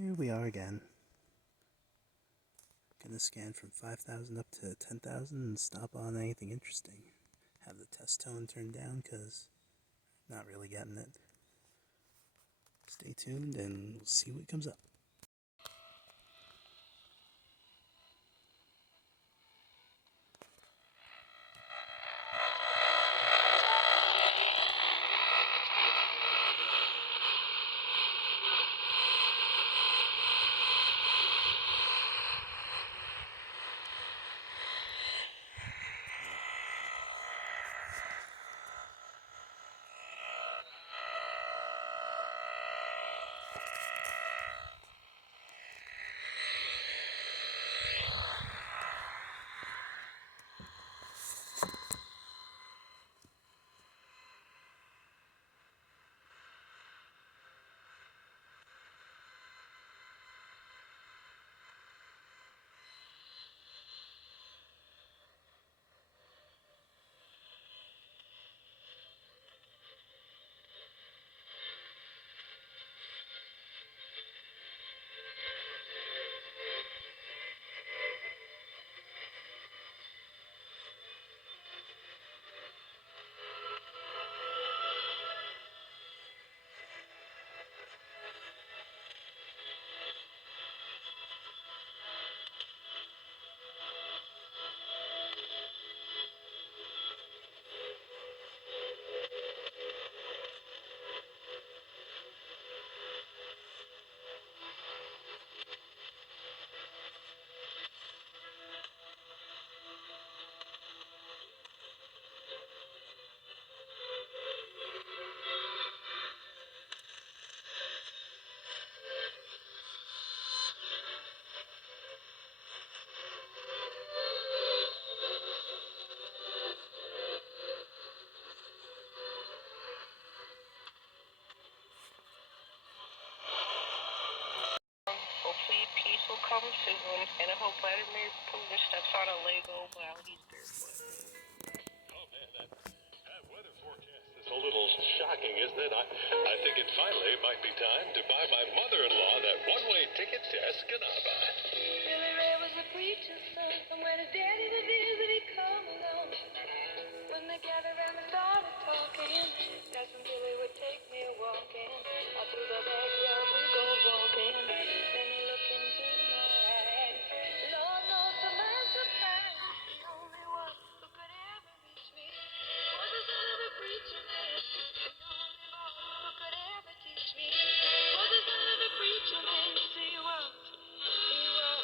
Here we are again. Gonna scan from 5,000 up to 10,000 and stop on anything interesting. Have the test tone turned down because not really getting it. Stay tuned and we'll see what comes up. Hopefully peace will come soon, and I hope Vladimir Putin steps on a Lego while he's barefoot. Oh man, that weather forecast is a little shocking, isn't it? I think it finally might be time to buy my mother-in-law that one-way ticket to Escanaba. Billy Ray was a preacher's son, and when his daddy would visit, he'd come along. When they gathered around and started talking, Cousin Billy would take me walking. Out through the backyard we go walking. Then he looked into my eyes. Lord knows to my surprise, the only one who could ever reach me was the son of a preacher man. The only boy who could ever teach me was the son of a preacher man. See what he was.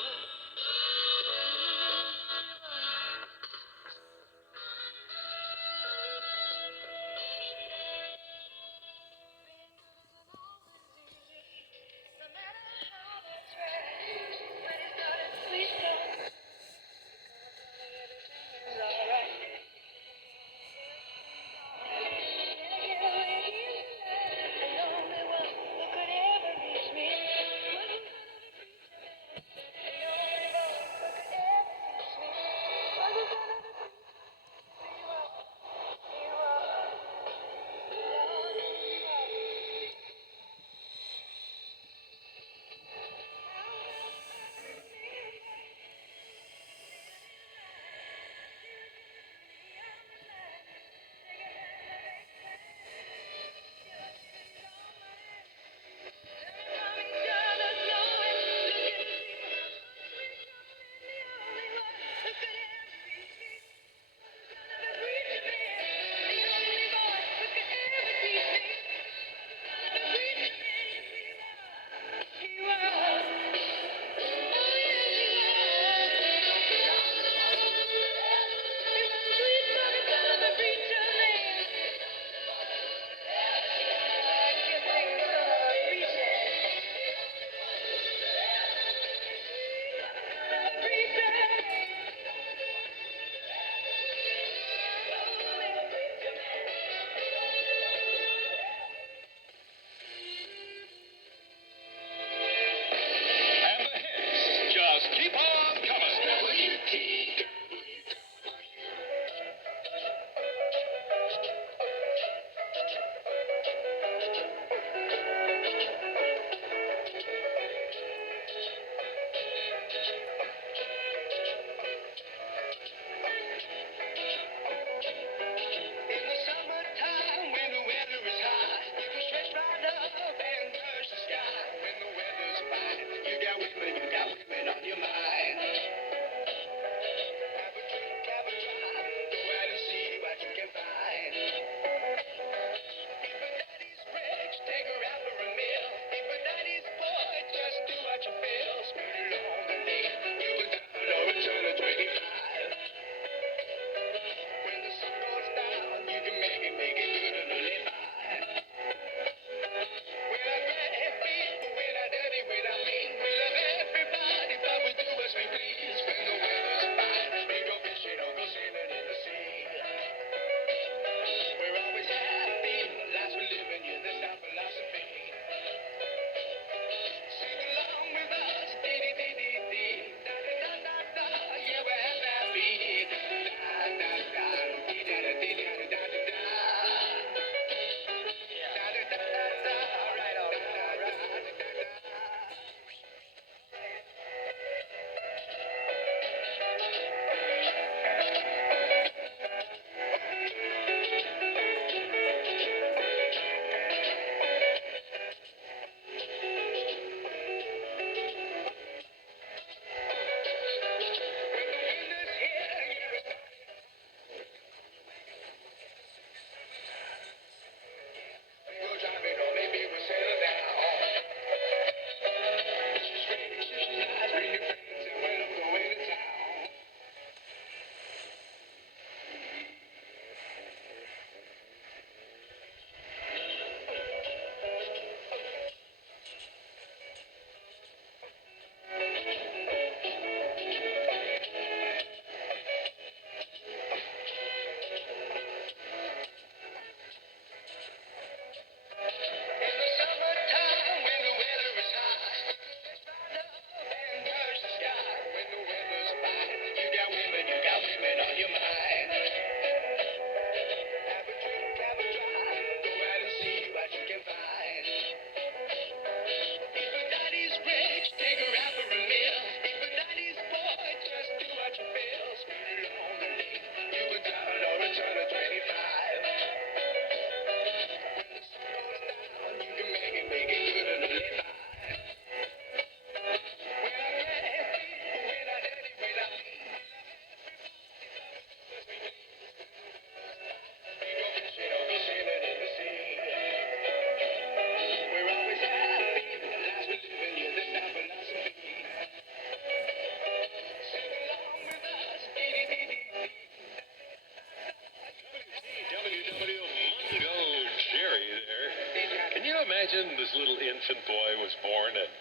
Can you imagine this little infant boy was born and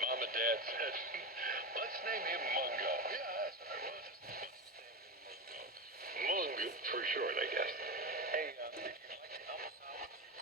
Mom and Dad said, let's name him Mungo. Yeah, that's what I wrote. Let's name him Mungo. Mung for short, I guess. Hey, if you'd like to help us out with your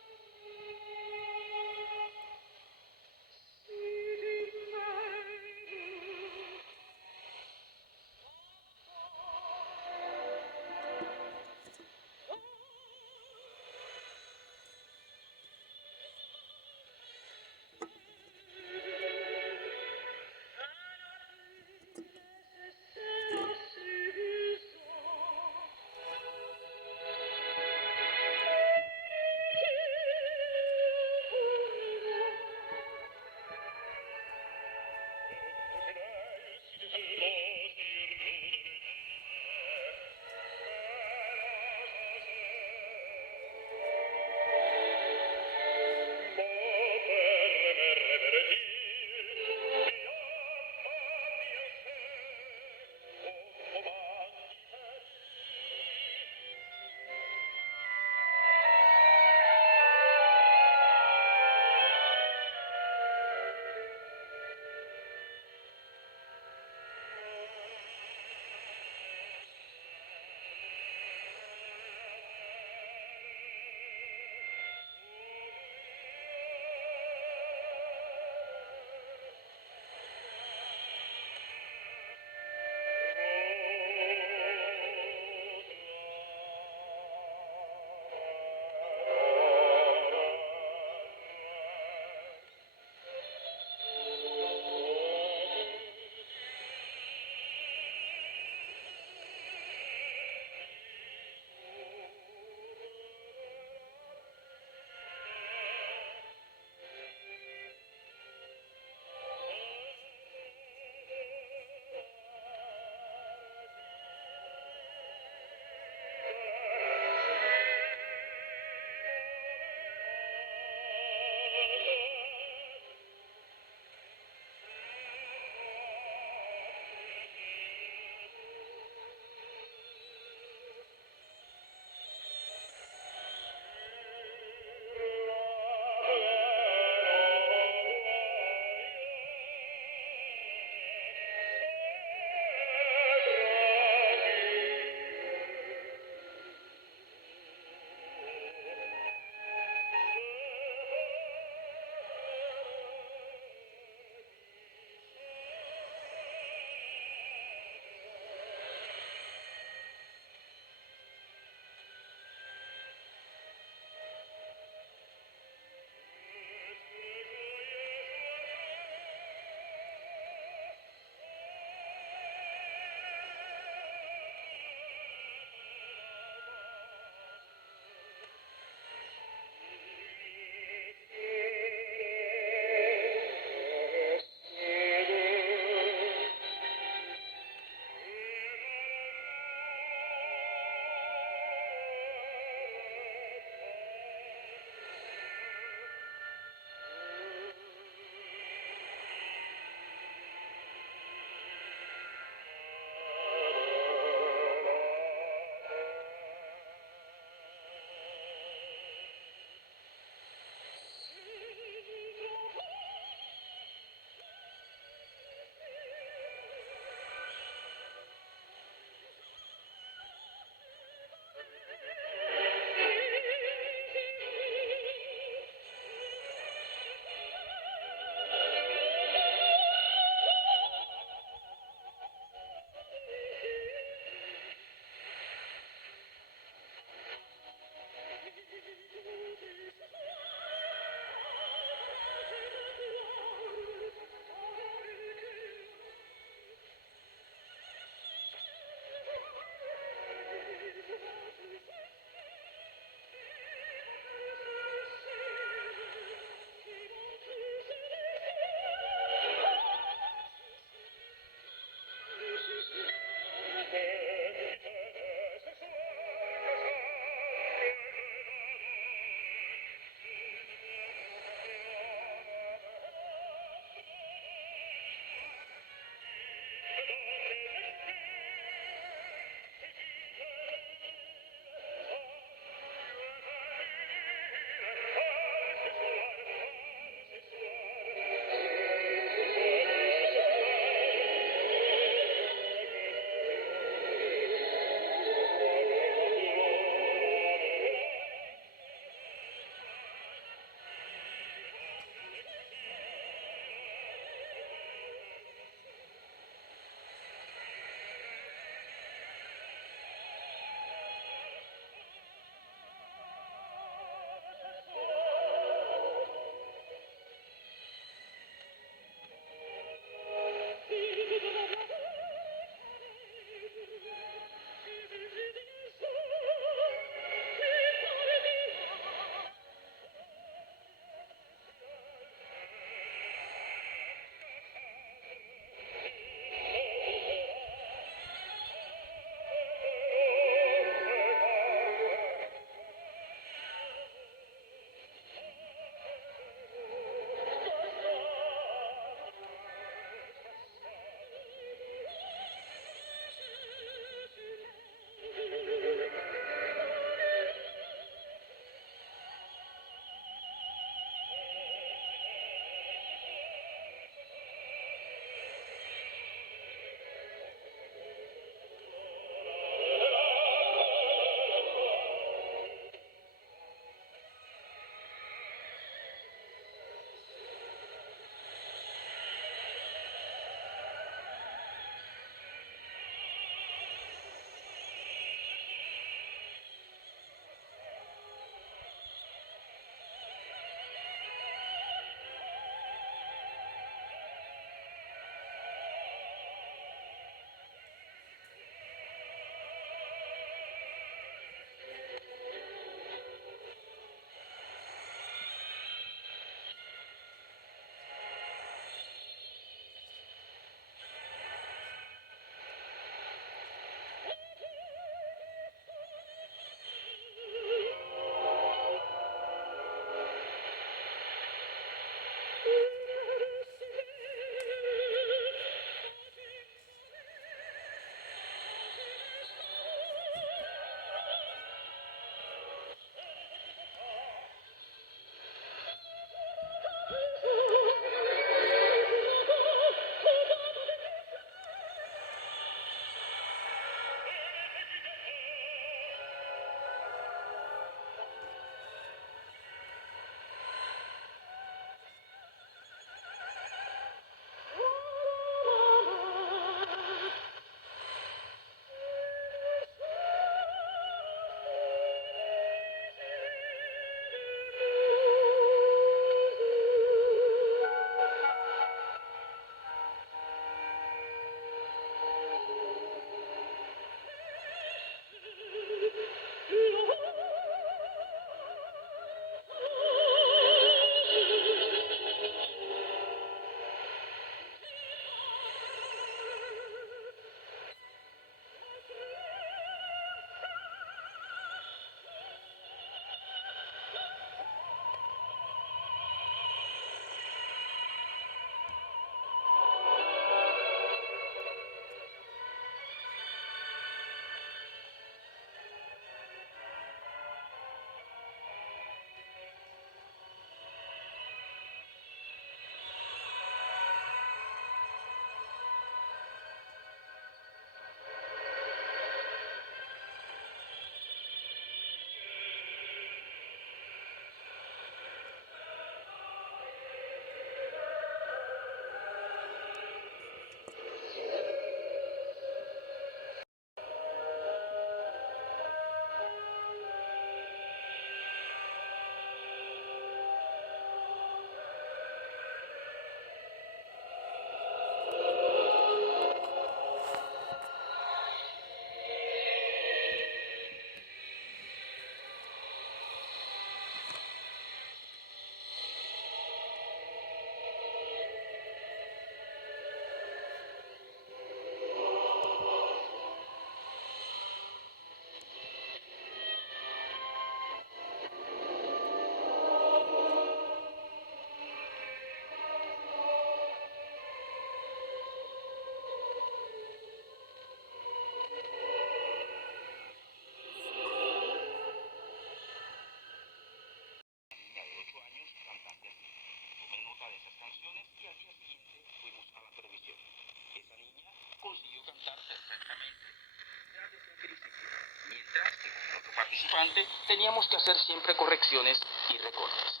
teníamos que hacer siempre correcciones y recortes.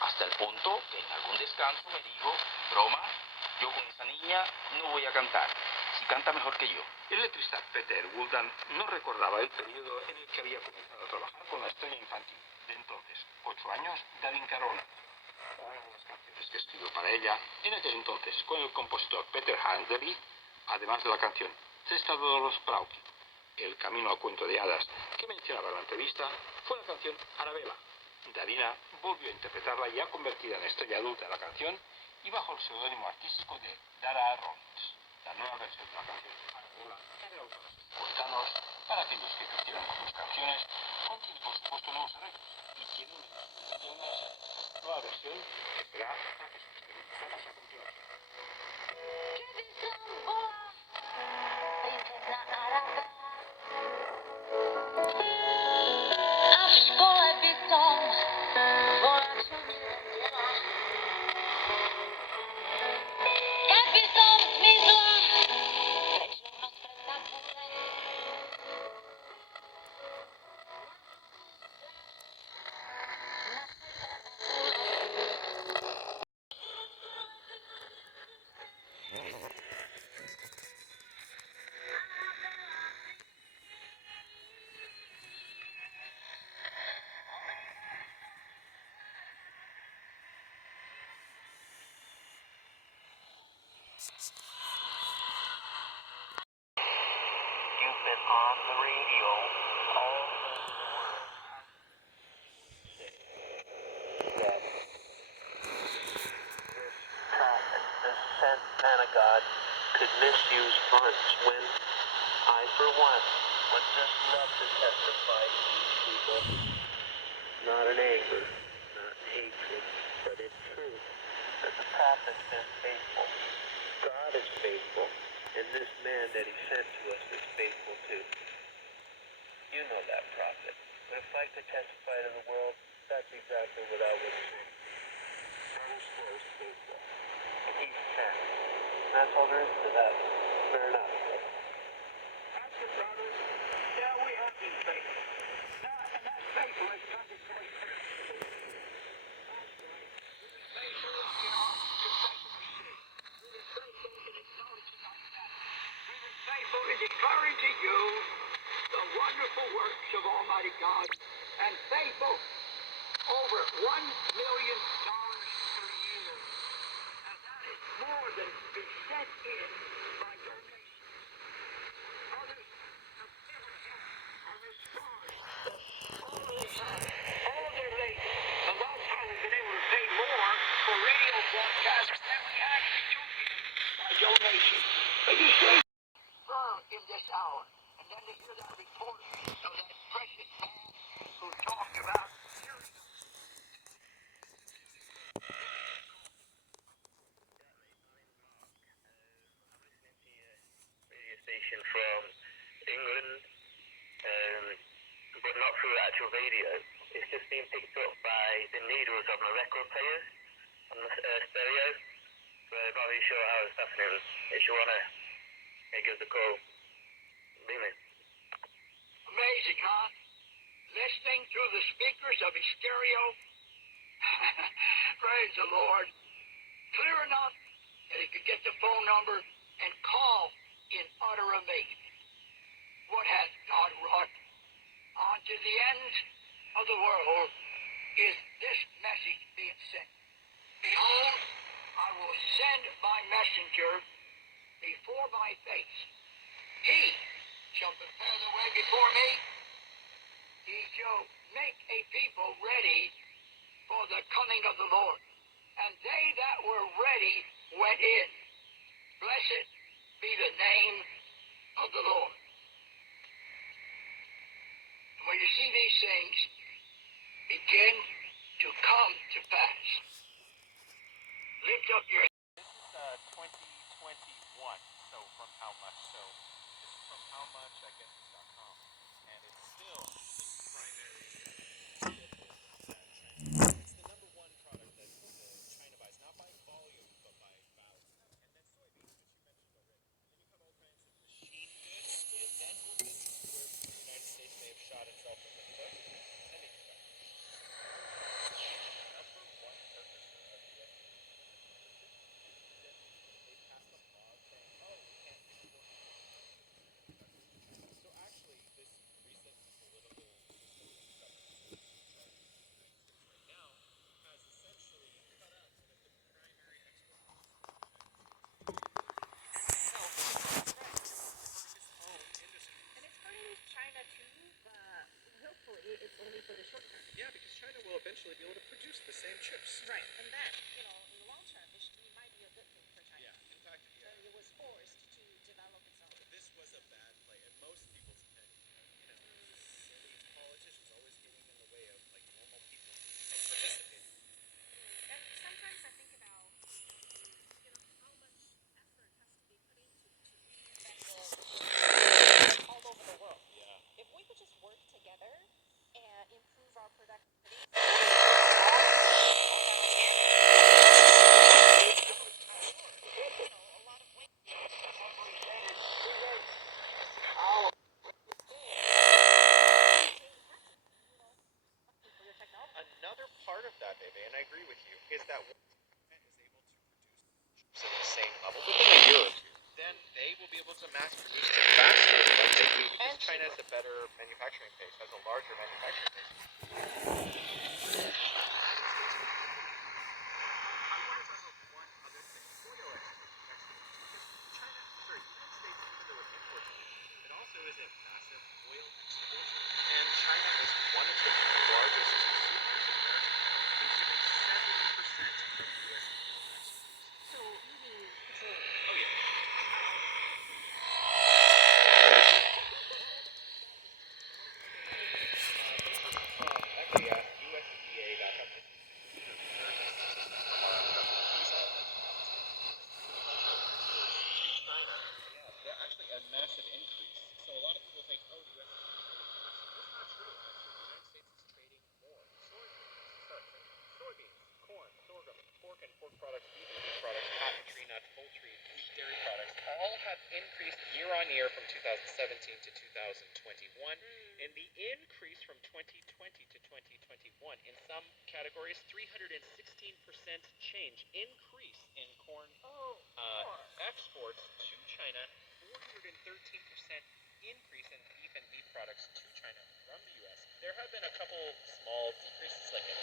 Hasta el punto que en algún descanso me dijo, broma, yo con esa niña no voy a cantar, si canta mejor que yo. El letrista Peter Wooldan no recordaba el periodo en el que había comenzado a trabajar con la estrella infantil de entonces, 8 años, Davin Carolla. Una de las canciones que escribió para ella, en aquel entonces, con el compositor Peter Handley, además de la canción Cesta de los Sprauki, El camino al cuento de hadas, que mencionaba en la entrevista, fue la canción Arabella. Davina volvió a interpretarla ya convertida en estrella adulta de la canción y bajo el seudónimo artístico de Dara Rollins. La nueva versión de la canción Arabella era usada por Thanos para aquellos que crecieron con sus canciones, contiene por supuesto nuevos arreglos y tiene una nueva versión que será la que escucharemos a continuación. A v škole by som bola čo nevedela. Keby som zmizla preč rovno spred tabule. You've been on the radio all over the world. That this prophet, this sent man of God, could misuse funds when I, for one, would just love to testify to these people, not in anger, not in hatred, but in truth, that the prophet's been faithful. God is faithful, and this man that he sent to us is faithful too. You know that prophet. But if I could testify to the world, that's exactly what I would say. God is most faithful, and he's sent. And that's all there is to that. Fair enough. That's it, brother. Yeah, we have been faithful. And that's faithful as country choice. That's right. We're faithful in our confession of sin. We're faithful in acknowledging our sin. We're faithful in declaring to you the wonderful works of Almighty God. And faithful over $1 million per year. And that is more than is sent in by donations. Others have never helped on this far. All they have, all of their labor. And that's how we've been able to pay more for radio broadcasts than we actually took in by donations. But you see, in this hour, and then to hear that report of that precious man who talked about hearing Radio station from England, but not through actual radio. It's just being picked up by the needles of my record players on the stereo. So I'm not really sure how it's happening. If you want to give us a call, ring me. amazing, huh? Listening through the speakers of his stereo. Praise the Lord. Clear enough that he could get the phone number and call in utter amazement. What has God wrought? On to the ends of the world is this message being sent. Behold, I will send my messenger before my face. He shall prepare the way before me. He shall make a people ready for the coming of the Lord. And they that were ready went in. Blessed be the name of the Lord. And when you see these things begin to come to pass, lift up your This is 2021, so from how much? So this is from how much, I guess, .com. And it's still the primary it's the number one product that China buys, not by volume, but by value. And then soybeans, which you mentioned already. Then you have all kinds of machine goods and then movements where the United States may have shot itself in the foot. I mean, be able to mass produce it faster than they do because China has a better manufacturing base, has a larger manufacturing base. And China is one of the largest consumers of American, consuming 7% of U.S. So, you mean petroleum? Oh yeah. Actually, USDA.gov. China, yeah, they're actually a massive increase. So a lot of people think, oh, the U.S. is that's not true. Actually, the United States is trading more soybeans, corn, sorghum, pork and pork products, beef and beef products, cotton, tree nut, poultry, wheat, dairy products, all have increased year on year from 2017 to 2021. And the increase from 2020 to 2021 in some categories, 316% change, increase in corn exports to China, 413% increase in beef and beef products to China from the U.S. There have been a couple small decreases, like in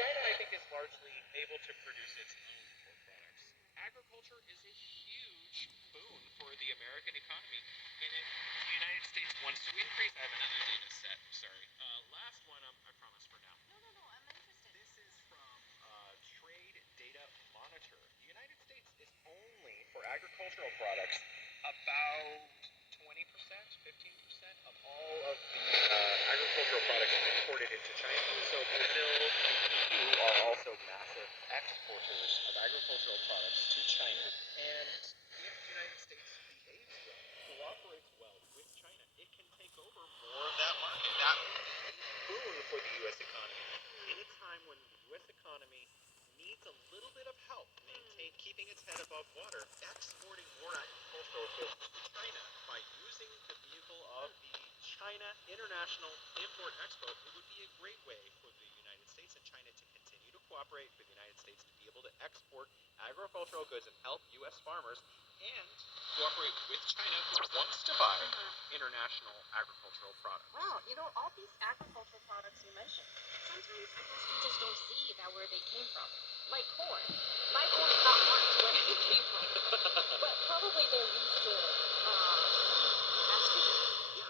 China, I think, is largely able to produce its own pork products. Agriculture is a huge boon for the American economy, and if the United States wants to increase, I have another data set. Sorry, last one. I promise for now. No, I'm interested. This is from Trade Data Monitor. The United States is only for agricultural products about 20%, 15% of all of the agricultural products imported into China. So Brazil and EU are also massive exporters of agricultural products to China. And if the United States behaves well, cooperates well with China, it can take over more of that market. That would be a boon for the U.S. economy. In a time when the U.S. economy needs a little bit of help keeping its head above water, exporting more agricultural goods to China by using the vehicle of the China International Import-Expo, it would be a great way for the United States and China to continue to cooperate, for the United States to be able to export agricultural goods and help U.S. farmers, and cooperate with China, who wants to buy international agricultural products. Wow, all these agricultural products you mentioned, sometimes I guess we just don't see that where they came from. Like corn. My corn is not marked where it came from. But probably they're used to feed as feed. Yeah.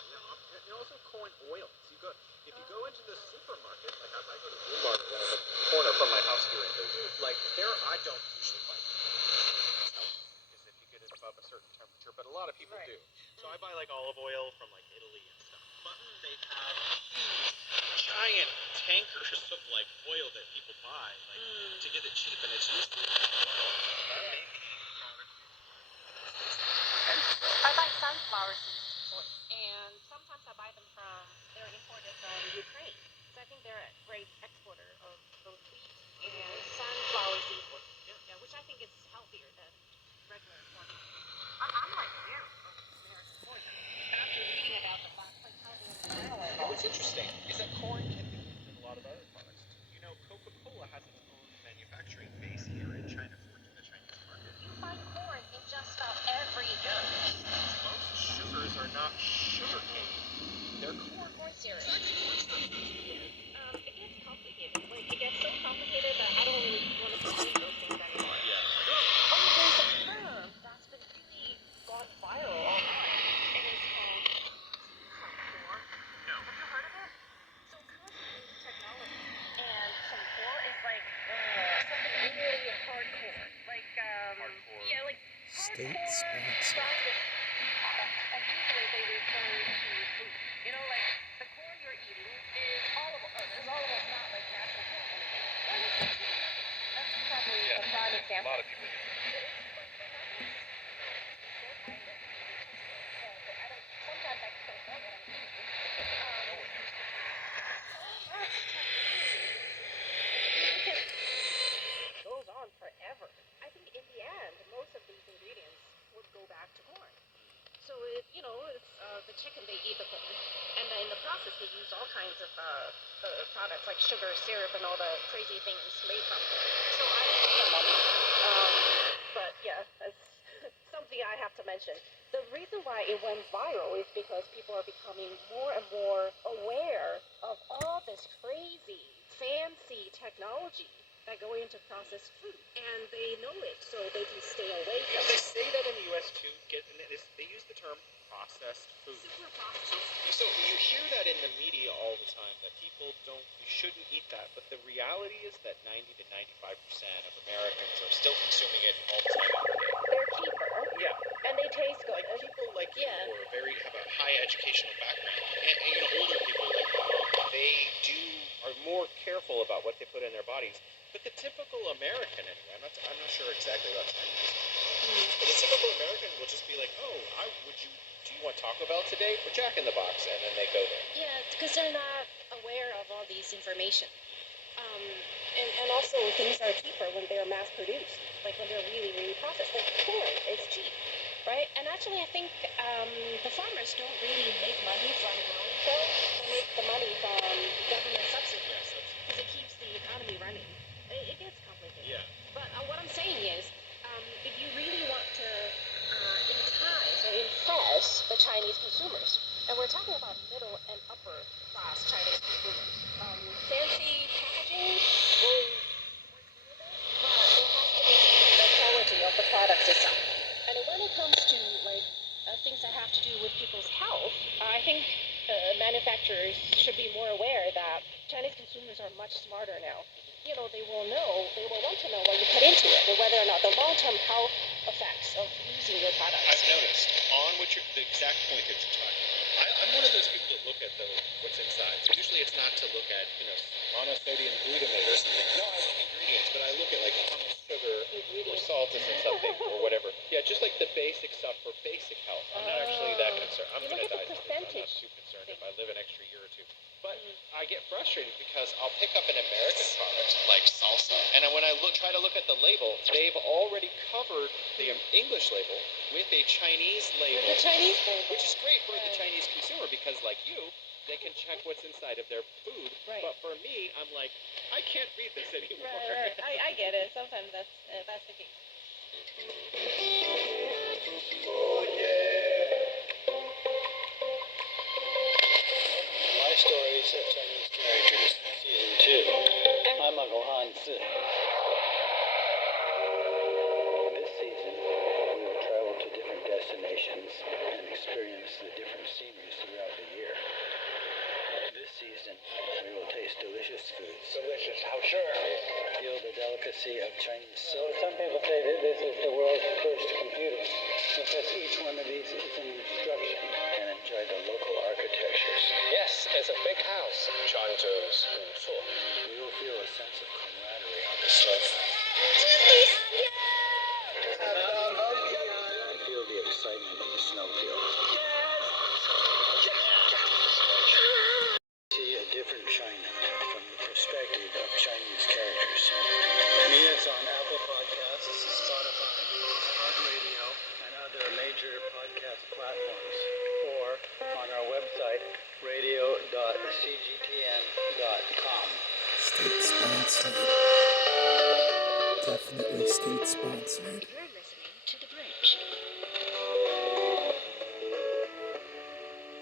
And also corn oil. So if you go into the supermarket, like I go to Walmart around the corner from my house here in Beirut, like there I don't usually buy because if you get it above a certain temperature, but a lot of people do. So I buy like olive oil from like Italy and stuff. But they have huge, giant tankers of like oil that people buy to get it cheap, and it's usually I buy sunflower seeds, and sometimes I buy them they're imported from Ukraine. So I think they're a great exporter of both wheat and sunflower seeds. Yeah, which I think is healthier than regular corn. I'm like very American corn after reading about the fact, like how they're What's interesting is that corn can be used in a lot of other products. Coca-Cola has its own manufacturing base here in China for the Chinese market. You find corn in just about every area. Most sugars are not sugar cane. They're corn syrup. Exactly, corn syrup. It gets complicated. Like, it gets so complicated that I don't really want to pursue those things anymore. Yeah. There's a term that's been really gone viral online, and it's called core. No. Have you heard of it? So currently new technology, and some core is like something really hardcore. Like, Hardcore. yeah, like State hardcore sponsored. branded products, and usually they refer to food. Like the corn you're eating is there's almost not like natural corn in it. Or it's supermarket. That's probably a prime A example. lot of people do. Sometimes I just don't know what I'm eating. No one knows. It goes on forever. I think in the end, most of these ingredients would go back to corn. So it's the chicken, they eat the corn, and then in the process they use all kinds of products like sugar, syrup, and all the crazy things made from corn. So I don't eat them all. But yeah, that's something I have to mention. mentioned, the reason why it went viral is because people are becoming more and more aware of all this crazy, fancy technology that go into processed food, and they know it, so they can stay away You know, from they it. say that in the U.S. too. They use the term processed food. Super processed. So you hear that in the media all the time, that you shouldn't eat that. But the reality is that 90 to 95% of Americans are still consuming it all the time. They're cheaper, Yeah, and they taste good. like people like you Yeah. who have a high educational background, and older people like they are more careful about what they put in their bodies. But the typical American, anyway, I'm not sure exactly about Chinese, but the typical American will just be like, oh, do you want Taco Bell today or Jack in the Box? And then they go there. Yeah, because they're not aware of all these information. And also things are cheaper when they're mass produced, like when they're really, really processed. Like corn is cheap, right? And actually, I think the farmers don't really make money from growing corn. They make the money from government subsidies because it keeps the economy running. It gets complicated. Yeah. But what I'm saying is, if you really want to entice or impress the Chinese consumers, and we're talking about middle and upper class Chinese consumers, fancy packaging will work a little bit, but it has to be the quality of the products itself. And when it comes to things that have to do with people's health, I think manufacturers should be more aware that Chinese consumers are much smarter now. They will want to know what you put into it, and whether or not the long-term health effects of using your products. I've noticed the exact point that you're talking about. I'm one of those people that look at what's inside. So usually it's not to look at, monosodium glutamate or something. No, I look at ingredients, but I look at like how much sugar or salt is in something or whatever. Yeah, just like the basic stuff for basic health. I'm not actually that concerned. I'm You going to look at die the someday, so I'm not percentage too concerned if I live an extra year or two. But I get frustrated because I'll pick up an American product like salsa, and when I try to look at the label, they've already covered the English label with a Chinese label. With the Chinese label. Which is great for the Chinese consumer because, like you, they can check what's inside of their food. Right. But for me, I'm like, I can't read this anymore. Right. I get it. Sometimes that's the case. My Stories of Chinese Characters, Season 2. I'm Uncle Hansi. This season, we will travel to different destinations and experience the different sceneries throughout the year. This season, we will taste delicious foods. Delicious, how sure? Feel the delicacy of Chinese silk. Some people say that this is the world's first computer, because each one of these is an instruction, and enjoy the local architectures. Yes, it's a big house. 常州是不错。 We will feel a sense of camaraderie on the slope. And feel the excitement of the snowfield. See a different China from the perspective of Chinese characters. Meet us on Apple Podcasts, Spotify, iHeartRadio, and other major podcast platforms, or on our website, radio.cgtn.com. State sponsored. Definitely state sponsored. You're listening to The Bridge.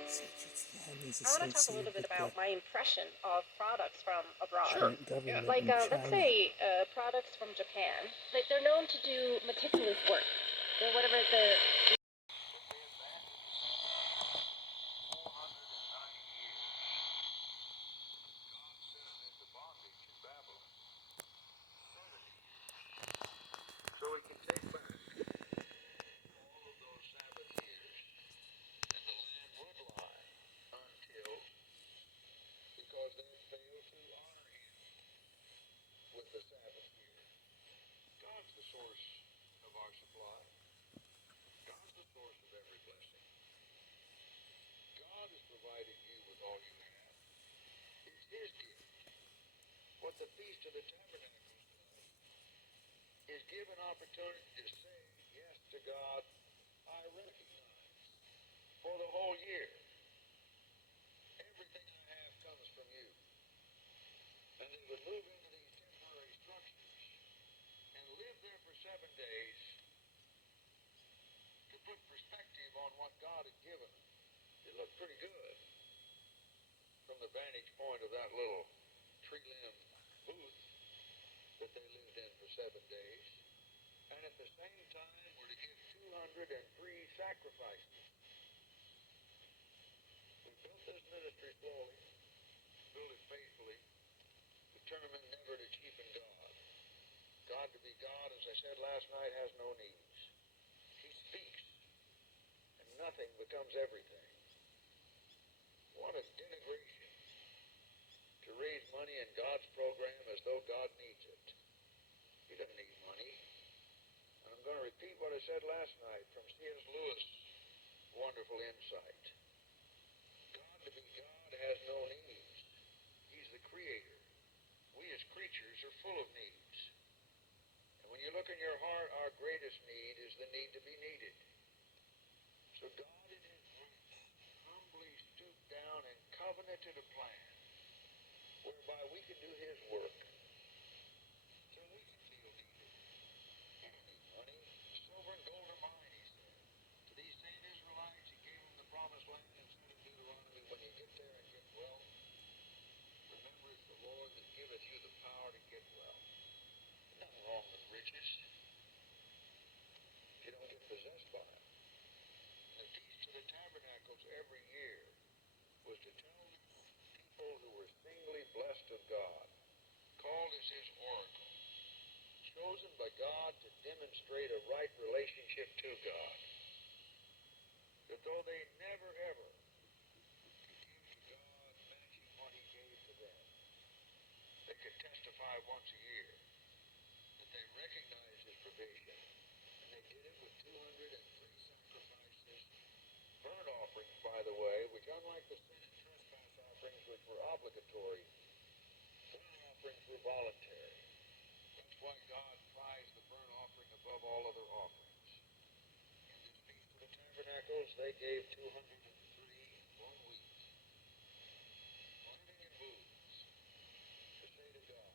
CGTN is I want to talk a associated little bit with about my impression of products from abroad. current government Like, in let's China. say products from Japan. Like, they're known to do meticulous work. Whatever the So we can take back all of those Sabbath years, and the land would lie untilled, because they failed to honor him with the Sabbath year. God's the source of our supply. God's the source of every blessing. God has provided you with all you have. It's his gift. What the Feast of the Tabernacles does is give an opportunity to say yes to God. I recognize for the whole year, everything I have comes from you. And they would move into these temporary structures and live there for 7 days to put perspective God had given them. It looked pretty good from the vantage point of that little tree limb booth that they lived in for 7 days. And at the same time were to give 203 sacrifices. We built this ministry slowly, built it faithfully, determined never to cheapen God. God to be God, as I said last night, has no needs. He speaks, and nothing becomes everything. What a denigration to raise money in God's program as though God needs it. He doesn't need money. And I'm going to repeat what I said last night from C.S. Lewis' wonderful insight. God to be God has no needs. He's the creator. We as creatures are full of needs. And when you look in your heart, our greatest need is the need to be needed. So God in his grace humbly stooped down and covenanted a plan whereby we can do his work. So we can feel needed. We don't need money. Silver and gold are mine, he said. To these same Israelites, he gave them the promised land and said in Deuteronomy, when you get there and get wealth, remember it's the Lord that giveth you the power to get wealth. There's nothing wrong with riches if you don't get possessed by it. The Feast of the Tabernacles every year was to tell the people who were singly blessed of God, called as his oracle, chosen by God to demonstrate a right relationship to God, that though they never ever could give to God matching what he gave to them, they could testify once a year that they recognized his provision, and they did it with 203 sacrifices, burnt offerings, by the way, which unlike the sin and trespass offerings, which were obligatory, burnt offerings were voluntary. That's why God prized the burnt offering above all other offerings. In this Feast of the Tabernacles, they gave 203 1 week, hunting and booths, to say to God,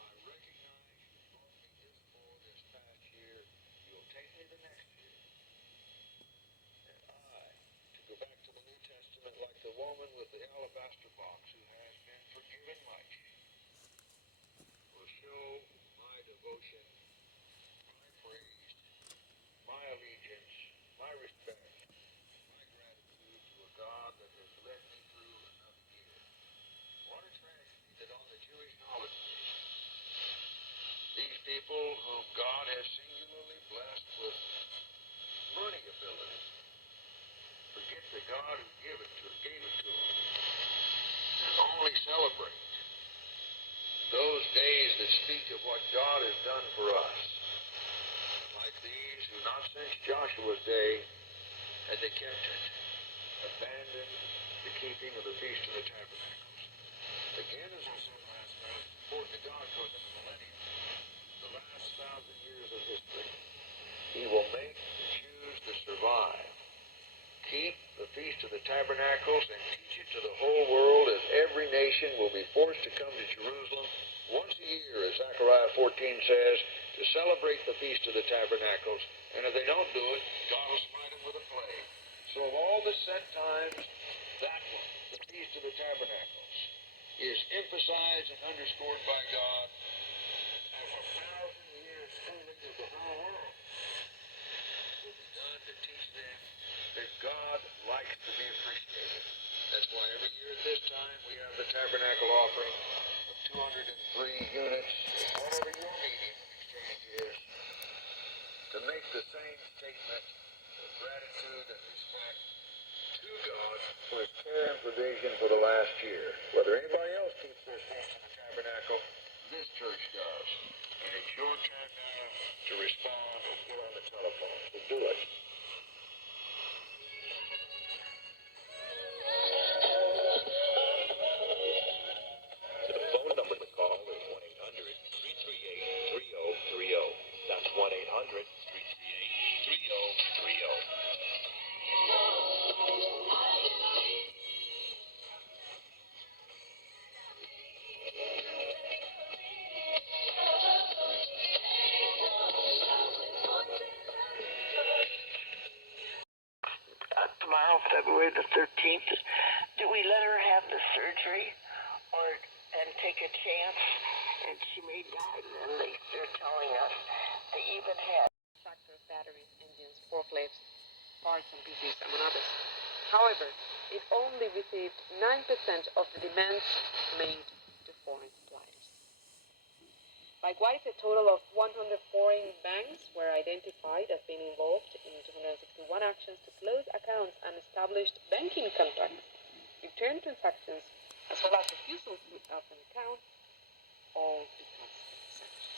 I recognize you brought me this far this past year, you'll take me the next year. And I, to go back to the New Testament, like the woman with the alabaster box who has been forgiven much, will show my devotion, my praise, my allegiance, my respect, my gratitude to a God that has led me through another year. What a tragedy that on the Jewish holidays, these people whom God has singularly blessed with money ability forget the God who gave it to them, and only celebrate those days that speak of what God has done for us. Like these who, not since Joshua's day, had they kept it, abandoned the keeping of the Feast of the Tabernacles. Again, as I said last night, it's important that God goes into the millennium, the last 1,000 years of history. He will make the Jews to survive, keep the Feast of the Tabernacles, and teach it to the whole world, as every nation will be forced to come to Jerusalem once a year, as Zechariah 14 says, to celebrate the Feast of the Tabernacles. And if they don't do it, God will smite them with a plague. So of all the set times, that one, the Feast of the Tabernacles, is emphasized and underscored by God as a 1,000-year schooling of the whole world. Will be done to teach them that God likes to be appreciated. That's why every year at this time we have the tabernacle offering of 203 units, whatever your medium of exchange is, to make the same statement of gratitude and respect to God for his care and provision for the last year. Whether anybody else keeps their feast in the tabernacle, this church does. And it's your time now to respond and get on the telephone. So do it. The phone number to call is 1-800-338-3030. That's 1-800-338-3030. tomorrow, February the 13th. Do we let her have the surgery and take a chance? And she may die. And at least they're telling us they even have tractors, batteries, engines, forklifts, parts and pieces, among others. However, it only received 9% of the demands made to foreign suppliers. Likewise, a total of 100 foreign banks were identified as being involved in 261 actions to close accounts and established banking contracts, return transactions, as well as refusals of an account, all because of sanctions.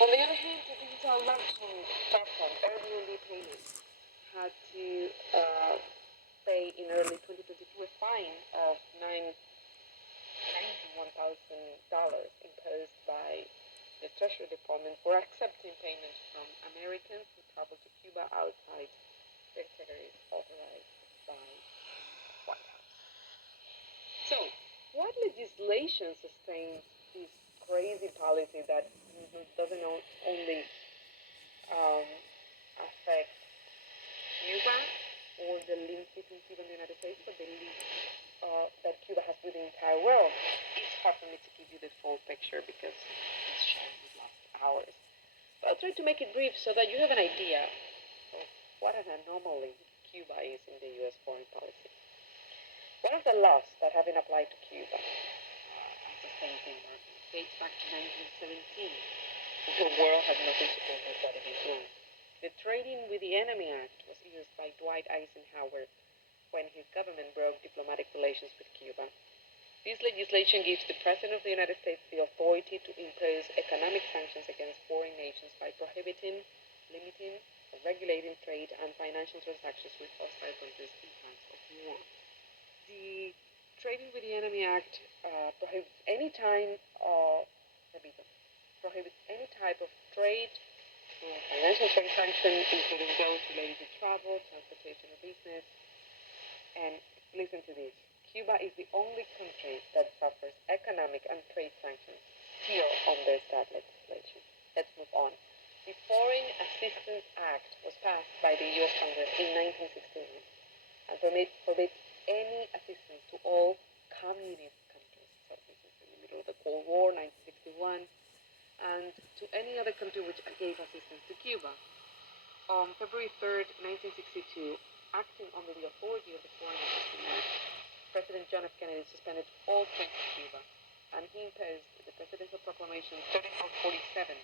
On the other hand, the digital auction platform Airbnb Payments had to pay in early 2022 a fine of $91,000 imposed by the Treasury Department for accepting payments from Americans who travel to Cuba outside their territories authorized by the White House. So, what legislation sustains this crazy policy that doesn't only affect Cuba or the link between Cuba and the United States, but the link that Cuba has with the entire world? It's hard for me to give you the full picture because this show would last hours. But I'll try to make it brief so that you have an idea of what an anomaly Cuba is in the U.S. foreign policy. One of the laws that have been applied to Cuba as a state environment dates back to 1917. The world has nothing to do with what it is now. The Trading with the Enemy Act was used by Dwight Eisenhower when his government broke diplomatic relations with Cuba. This legislation gives the President of the United States the authority to impose economic sanctions against foreign nations by prohibiting, limiting, or regulating trade and financial transactions with hostile countries in times of war. The Trading with the Enemy Act prohibits any type of trade, financial transactions, including those related to travel, transportation, or business. And listen to this. Cuba is the only country that suffers economic and trade sanctions still under that legislation. Let's move on. The Foreign Assistance Act was passed by the U.S. Congress in 1961 and forbids any assistance to all communist countries. So this is in the middle of the Cold War, 1961, and to any other country which gave assistance to Cuba. On February 3rd, 1962, acting under the authority of the Foreign Assistance Act, President John F. Kennedy suspended all trade to Cuba, and he imposed the Presidential Proclamation 3447,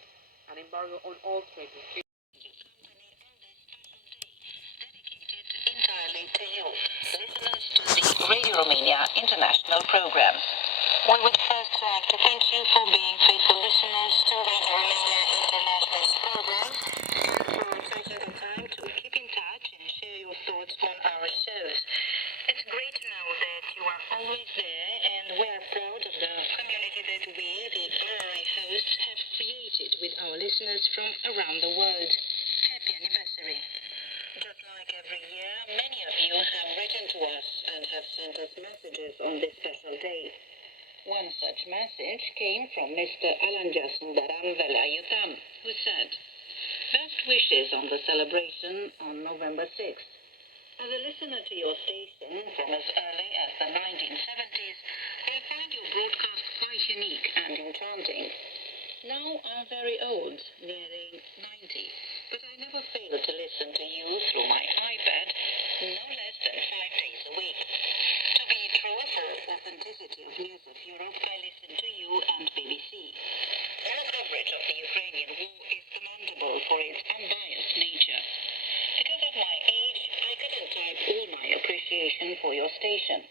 an embargo on all trade with Cuba. Dedicated entirely to you, listeners to the Radio Romania International program. We would first like to thank you for being faithful listeners to Radio Romania International's program and for taking the time to keep in touch and share your thoughts on our shows. It's great to know that you are always there, and we are proud of the community that we, the honorary hosts, have created with our listeners from around the world. Happy anniversary. Just like every year, many of you have written to us and have sent us messages on this special day. One such message came from Mr. Alanjasundaram Velayutham, who said, "Best wishes on the celebration on November 6th. As a listener to your station from as early as the 1970s, I find your broadcast quite unique and enchanting. Now I'm very old, nearing 90, but I never fail to listen to you through my iPad no less than 5 days a week. To be true for authenticity of news of Europe, I listen to you and BBC. Your coverage of the Ukrainian war is commendable for its unbiased nature. Because of my age, I couldn't type all my appreciation for your station.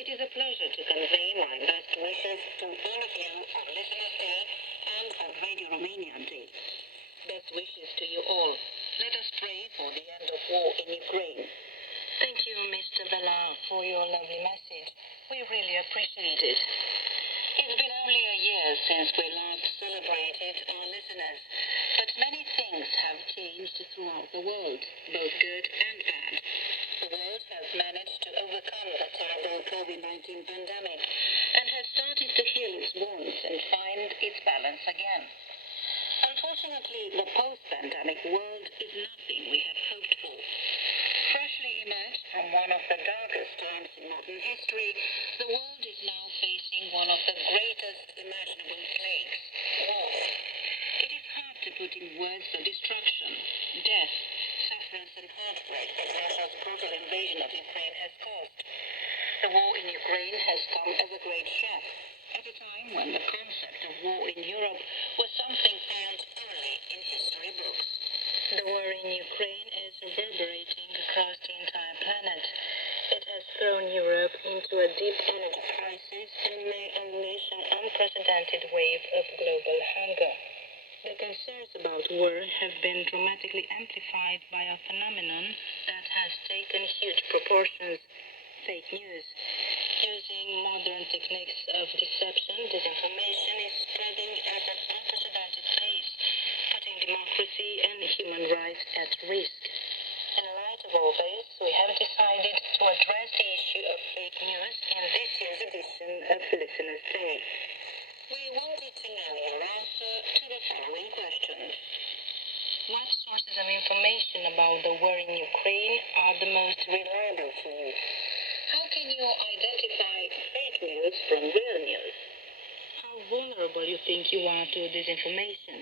It is a pleasure to convey my best wishes to all of you on Listeners' Day and on Radio Romania Day. Best wishes to you all. Let us pray for the end of war in Ukraine." Thank you, Mr. Vela, for your lovely message. We really appreciate it. It's been only a year since we last celebrated our listeners, but many things have changed throughout the world, both good and bad. The world has managed to overcome the terrible COVID-19 pandemic and has started to heal its wounds and find its balance again. Unfortunately, the post-pandemic world is nothing we had hoped for. Freshly emerged From one of the darkest times in modern history, the world is now facing one of the greatest imaginable plagues, war. It is hard to put in words the destruction, death, sufferance and heartbreak that Russia's brutal invasion of Ukraine has caused. The war in Ukraine has come as a great shock, at a time when the concept of war in Europe was something found only in history books. The war in Ukraine is reverberating across the entire planet. It has thrown Europe into a deep energy crisis and may unleash an unprecedented wave of global hunger. The concerns about war have been dramatically amplified by a phenomenon that has taken huge proportions: fake news. Using modern techniques of deception, disinformation is spreading at an unprecedented pace, putting democracy and human rights at risk. In light of all this, we have decided to address the issue of fake news in this year's edition of Listener's Day. We wanted to know your answer to the following questions. What sources of information about the war in Ukraine are the most reliable to you? How can you identify fake news from real news? How vulnerable you think you are to disinformation?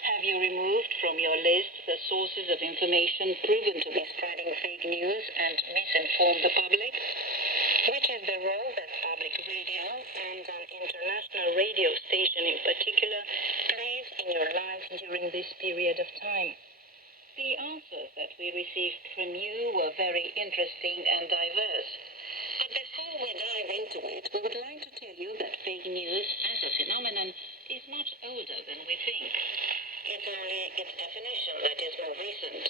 Have you removed from your list the sources of information proven to be spreading fake news and misinform the public? Which is the role that public radio and an international radio station in particular plays in your life during this period of time? The answers that we received from you were very interesting and diverse. But before we dive into it, we would like to tell you that fake news as a phenomenon is much older than we think. It's only its definition that is more recent.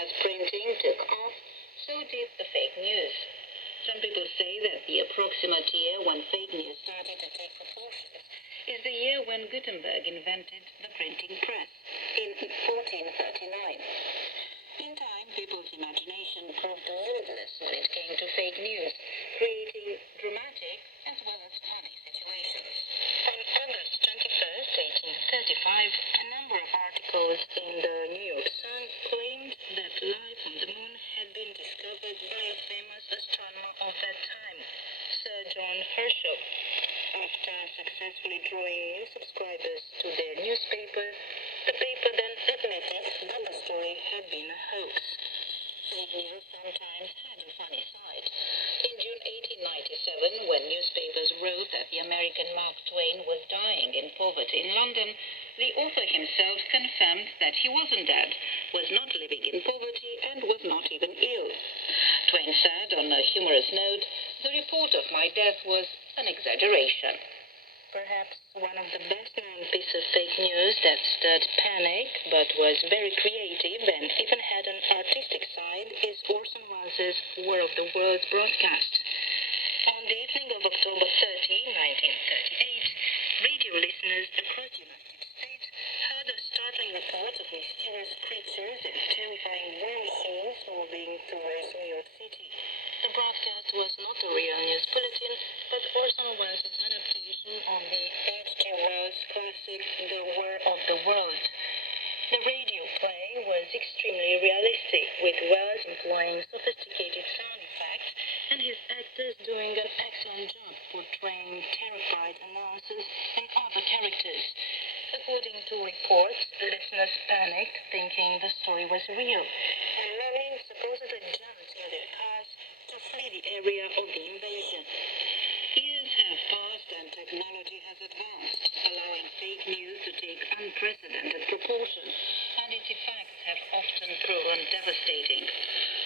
As printing took off, so did the fake news. Some people say that the approximate year when fake news started to take proportions is the year when Gutenberg invented the printing press in 1439. In time, people's imagination proved limitless when it came to fake news, creating dramatic as well as funny situations. On August 21st, 1835, a number of articles in the New York Sun claimed that life on the moon had been discovered by a famous astronomer of that time, Sir John Herschel. After successfully drawing new subscribers to their newspaper, the paper then admitted that the story had been a hoax. Fake news sometimes had a funny side. In June 1897, when newspapers wrote that the American Mark Twain was dying in poverty in London, the author himself confirmed that he wasn't dead, was not living in poverty, and was not even ill. Twain said on a humorous note, "The report of my death was an exaggeration." Perhaps one of the best-known pieces of fake news that stirred panic but was very creative and even had an artistic side is Orson Welles' War of the Worlds broadcast. On the evening of October 30, 1938, radio listeners across the United States heard a startling report of mysterious creatures and terrifying war machines moving towards New York City. The broadcast was not a real news bulletin, but Orson Welles' adaptation on the H.G. Wells classic The War of the World. The radio play was extremely realistic, with Wells employing sophisticated sound effects and his actors doing an excellent job portraying terrified announcers and other characters. According to reports, listeners panicked, thinking the story was real, and many supposedly jumped in their cars to flee the area of the invasion. Years have passed and technology has advanced, allowing fake news to take unprecedented proportions, and its effects have often proven devastating.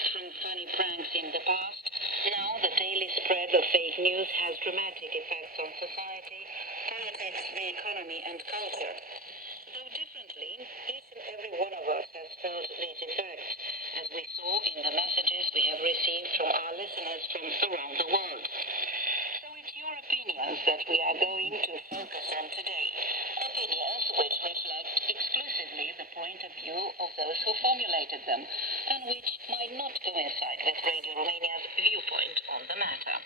From funny pranks in the past, now the daily spread of fake news has dramatic effects on society, politics, the economy, and culture. Though differently, each and every one of us has felt these effects, as we saw in the messages we have received from our listeners from around the world. So it's your opinions that we are going to focus on today. Opinions which reflect exclusively the point of view of those who formulated them, and which might not coincide with Radio Romania's viewpoint on the matter.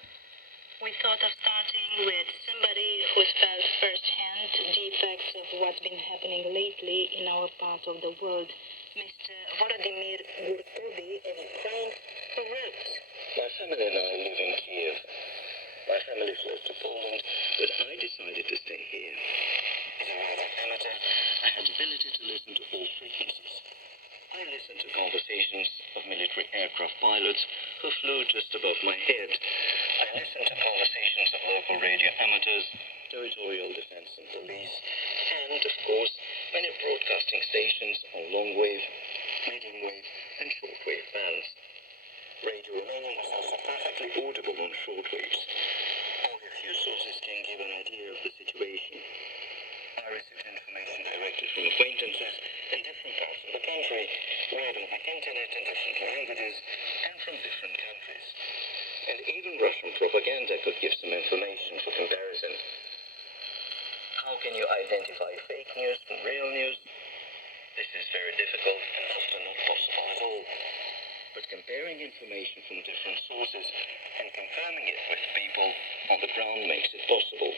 We thought of starting with somebody who's felt firsthand the effects of what's been happening lately in our part of the world. Mr. Volodymyr Gurtobi of Ukraine, who wrote, My family and I live in Kiev. My family fled to Poland, but I decided to stay here. As a radio amateur, I had the ability to listen to all frequencies. I listened to conversations of military aircraft pilots who flew just above my head. I listened to conversations of local radio amateurs, territorial defense and police, and, of course, many broadcasting stations on long wave, medium wave, and shortwave bands. Radio Romania was also perfectly audible on shortwaves. Only a few sources can give an idea of the situation. I received information directly from acquaintances in different parts of the country, read on the internet in different languages, and from different countries. And even Russian propaganda could give some information for comparison. How can you identify fake news from real news? This is very difficult and often not possible at all. But comparing information from different sources and confirming it with people on the ground makes it possible.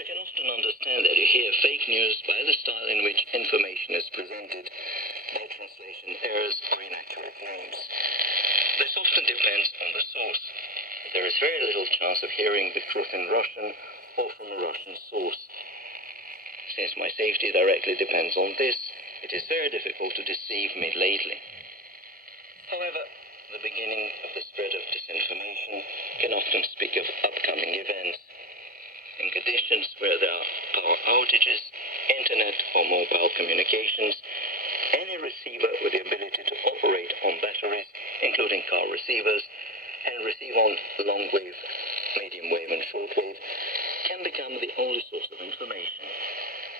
You can often understand that you hear fake news by the style in which information is presented, by translation errors or inaccurate names. This often depends on the source. There is very little chance of hearing the truth in Russian or from a Russian source. Since my safety directly depends on this, it is very difficult to deceive me lately. However, the beginning of the spread of disinformation can often speak of upcoming events. In conditions where there are power outages, internet or mobile communications, any receiver with the ability to operate on batteries, including car receivers, and receive on long wave, medium wave and short wave, can become the only source of information.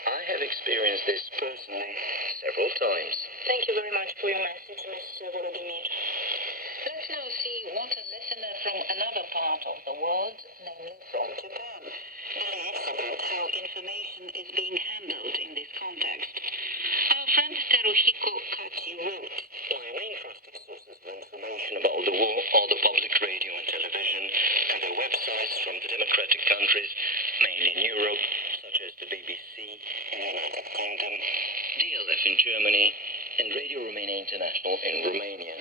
I have experienced this personally several times. Thank you very much for your message, Mr. Volodymyr. Let's now see what a listener from another part of the world, namely from Japan, believes about how information is being handled in this context. Our friend Teruhiko Kachi wrote, My main trusted sources of information about the war are the public radio and television and the websites from the democratic countries, mainly in Europe, such as the BBC in the United Kingdom, DLF in Germany, and Radio Romania International in Romania.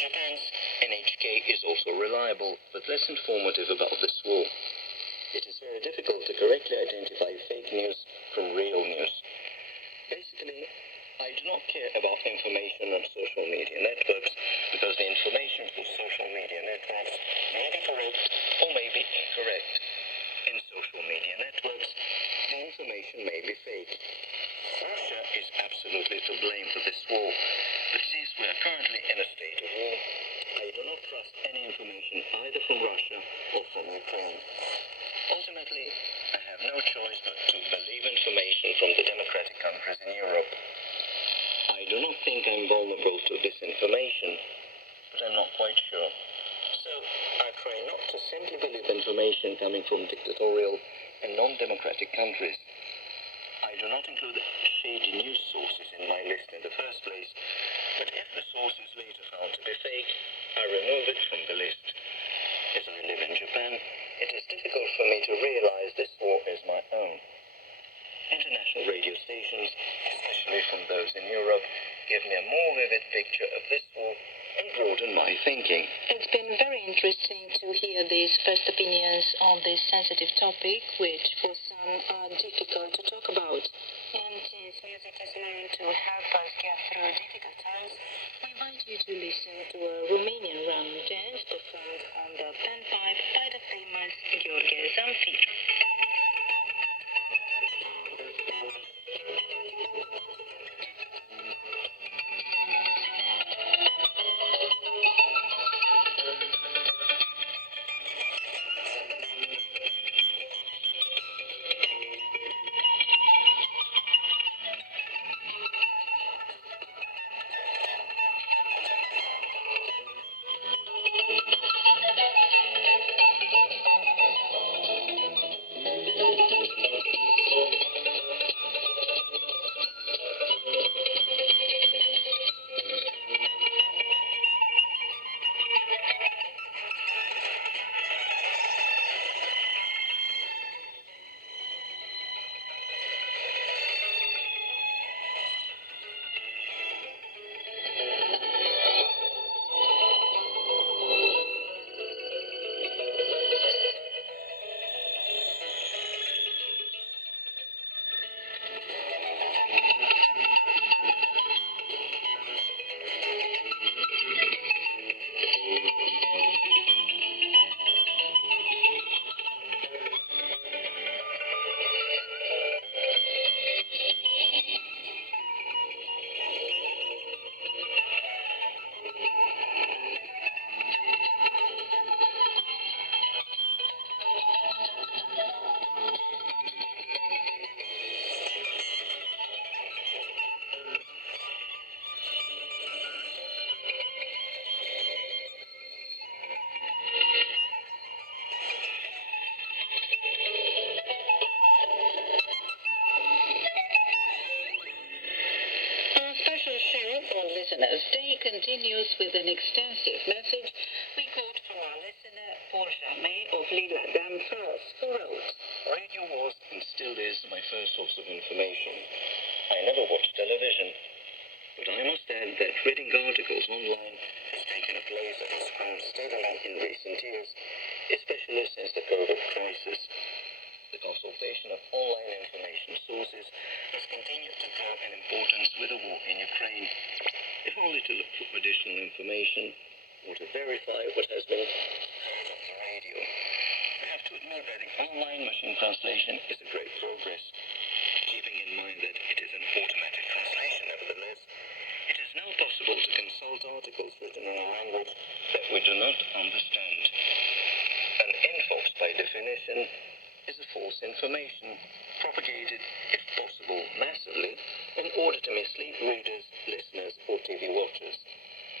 Japan's NHK is also reliable, but less informative about this war. It is very difficult to correctly identify fake news from real news. Basically, I do not care about information on social media networks because the information from social media networks may be correct or may be incorrect. In social media networks, the information may be fake. Russia is absolutely to blame for this war, but since we are currently in a state of war, I do not trust any information either from Russia or from Ukraine. Ultimately, I have no choice but to believe information from the democratic countries in Europe. I do not think I'm vulnerable to disinformation, but I'm not quite sure. So, I try not to simply believe information coming from dictatorial and non-democratic countries. I do not include shady news sources in my list in the first place, but if the source is later found to be fake, I remove it from the list. As I live in Japan, it is difficult for me to realize this war is my own. International radio stations, especially from those in Europe, give me a more vivid picture of this war and broaden my thinking. It's been very interesting to hear these first opinions on this sensitive topic, which for some are difficult to talk about. And since music has learned to help us get through difficult times, we invite you to listen to a Romanian round dance performed on the panpipe by the famous Gheorghe Zamfir. phone listeners' day continues with an extensive message we quote from our listener Paul Jamet of Lille-la-Dame, France, who wrote, Radio was and still is my first source of information. I never watched television, but I must add that reading articles online has taken a place that has grown steadily in recent years, especially since the COVID crisis. The consultation of online information sources has continued to grow in importance with the war in Ukraine, if only to look for additional information or to verify what has been heard on the radio. I have to admit that the online machine translation is a great progress, keeping in mind that it is an automatic translation nevertheless. It is now possible to consult articles written in a language that we do not understand. An infox, by definition, is a false information, propagated, if possible, massively, in order to mislead readers, listeners, or TV watchers.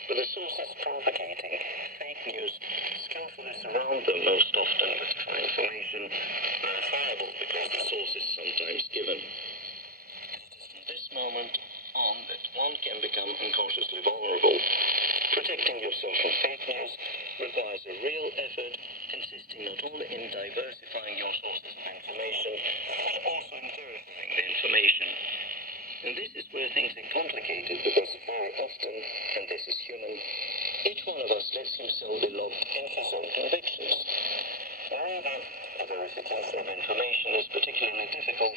But the sources propagating fake news skillfully surround them most often with true information, verifiable because the source is sometimes given. It is from this moment on that one can become unconsciously vulnerable. Protecting yourself from fake news requires a real effort, consisting not only in diversifying your sources of information, but also in verifying the information. And this is where things get complicated, because very often, and this is human, each one of us lets himself be locked in his own convictions. Moreover, the verification of information is particularly difficult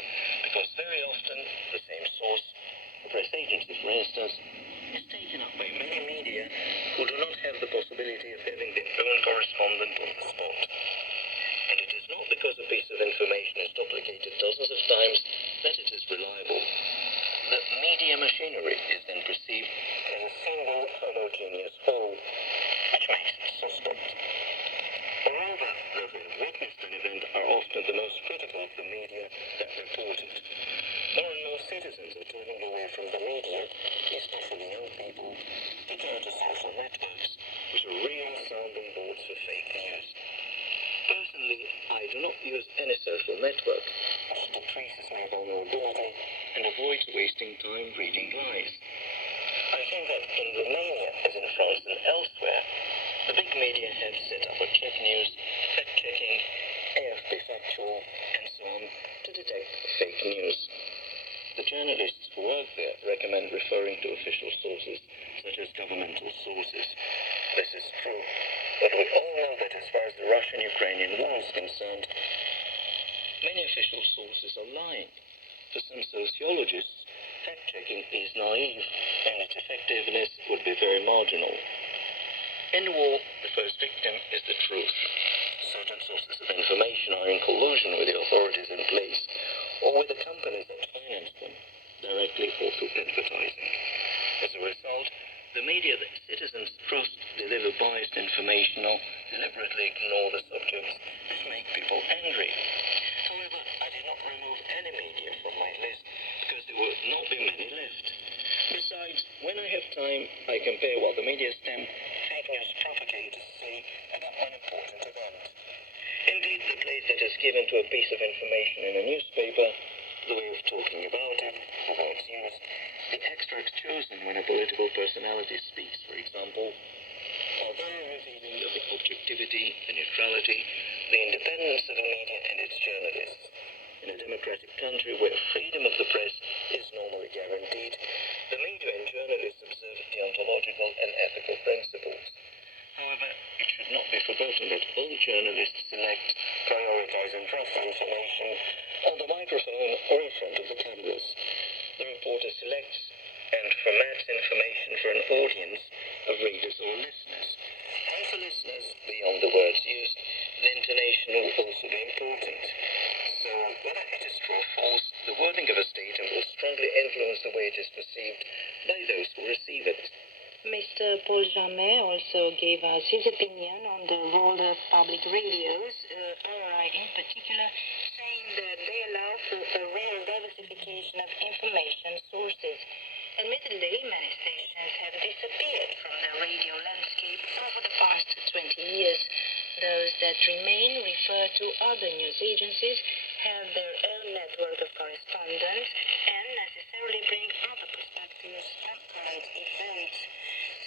because very often the same source, a press agency for instance, is taken up by many media who do not have the possibility of having their own correspondent on the spot. And it is not because a piece of information is duplicated dozens of times that it is reliable. The media machinery is then perceived as a single homogeneous whole, which makes it suspect. Moreover, those who have witnessed an event are often the most critical of the media that report it. More and more citizens are turning away from the media, especially young people, to turn to social networks, which are real sounding boards for fake news. Personally, I do not use any social network, which decreases my vulnerability and avoids wasting time reading lies. I think that in Romania, as in France and elsewhere, the big media have set up a check news, fact-checking, AFP factual, and so on to detect fake news. The journalists who work there recommend referring to official sources, such as governmental sources. This is true, but we all know that as far as the Russian-Ukrainian war is concerned, many official sources are lying. For some sociologists, fact-checking is naive, and its effectiveness would be very marginal. In war, the first victim is the truth. Certain sources of information are in collusion with the authorities in place, or with the companies that finance them, directly or through advertising. As a result, the media that citizens trust deliver biased information or deliberately ignore the subjects that make people angry. However, I did not remove any media from my list because there would not be many left. Besides, when I have time, I compare what the media stamp fake news propagators say about an important event. Indeed, the place that is given to a piece of information in a newspaper, the way of talking about it, the words used, the extract chosen when a political personality speaks, for example, are very revealing of the objectivity, the neutrality, the independence of the media and its journalists. In a democratic country where freedom of the press is normally guaranteed, the media and journalists observe deontological and ethical principles. However, it should not be forgotten that all journalists select, prioritize and draft information on the microphone or in front of the cameras. The reporter selects and formats information for an audience of readers or listeners. And for listeners, beyond the words used, the intonation will also be important. So, whether it is true or false, the wording of a statement will strongly influence the way it is perceived by those who receive it. Mr. Paul Jamet also gave us his opinion on the role of public radios, RRI in particular, saying that they allow for a real diversification of information sources. Admittedly, many stations have disappeared from the radio landscape over the past 20 years. Those that remain refer to other news agencies, have their own network of correspondents, and necessarily bring other perspectives indigenous archives in buried.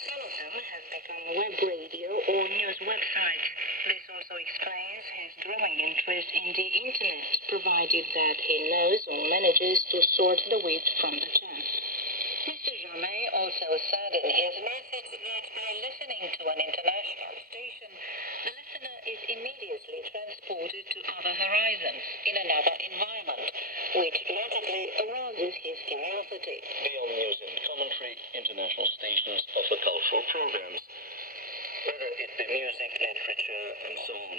Some of them have become web radio or news websites. This also explains his growing interest in the internet, provided that he knows or manages to sort the wheat from the chaff. Mr. Jamais also said in his message that by listening to an international station, the listener is immediately transported to other horizons in another environment, which logically arouses his curiosity. Beyond news and commentary, international stations offer cultural programs, whether it be music, literature, and so on.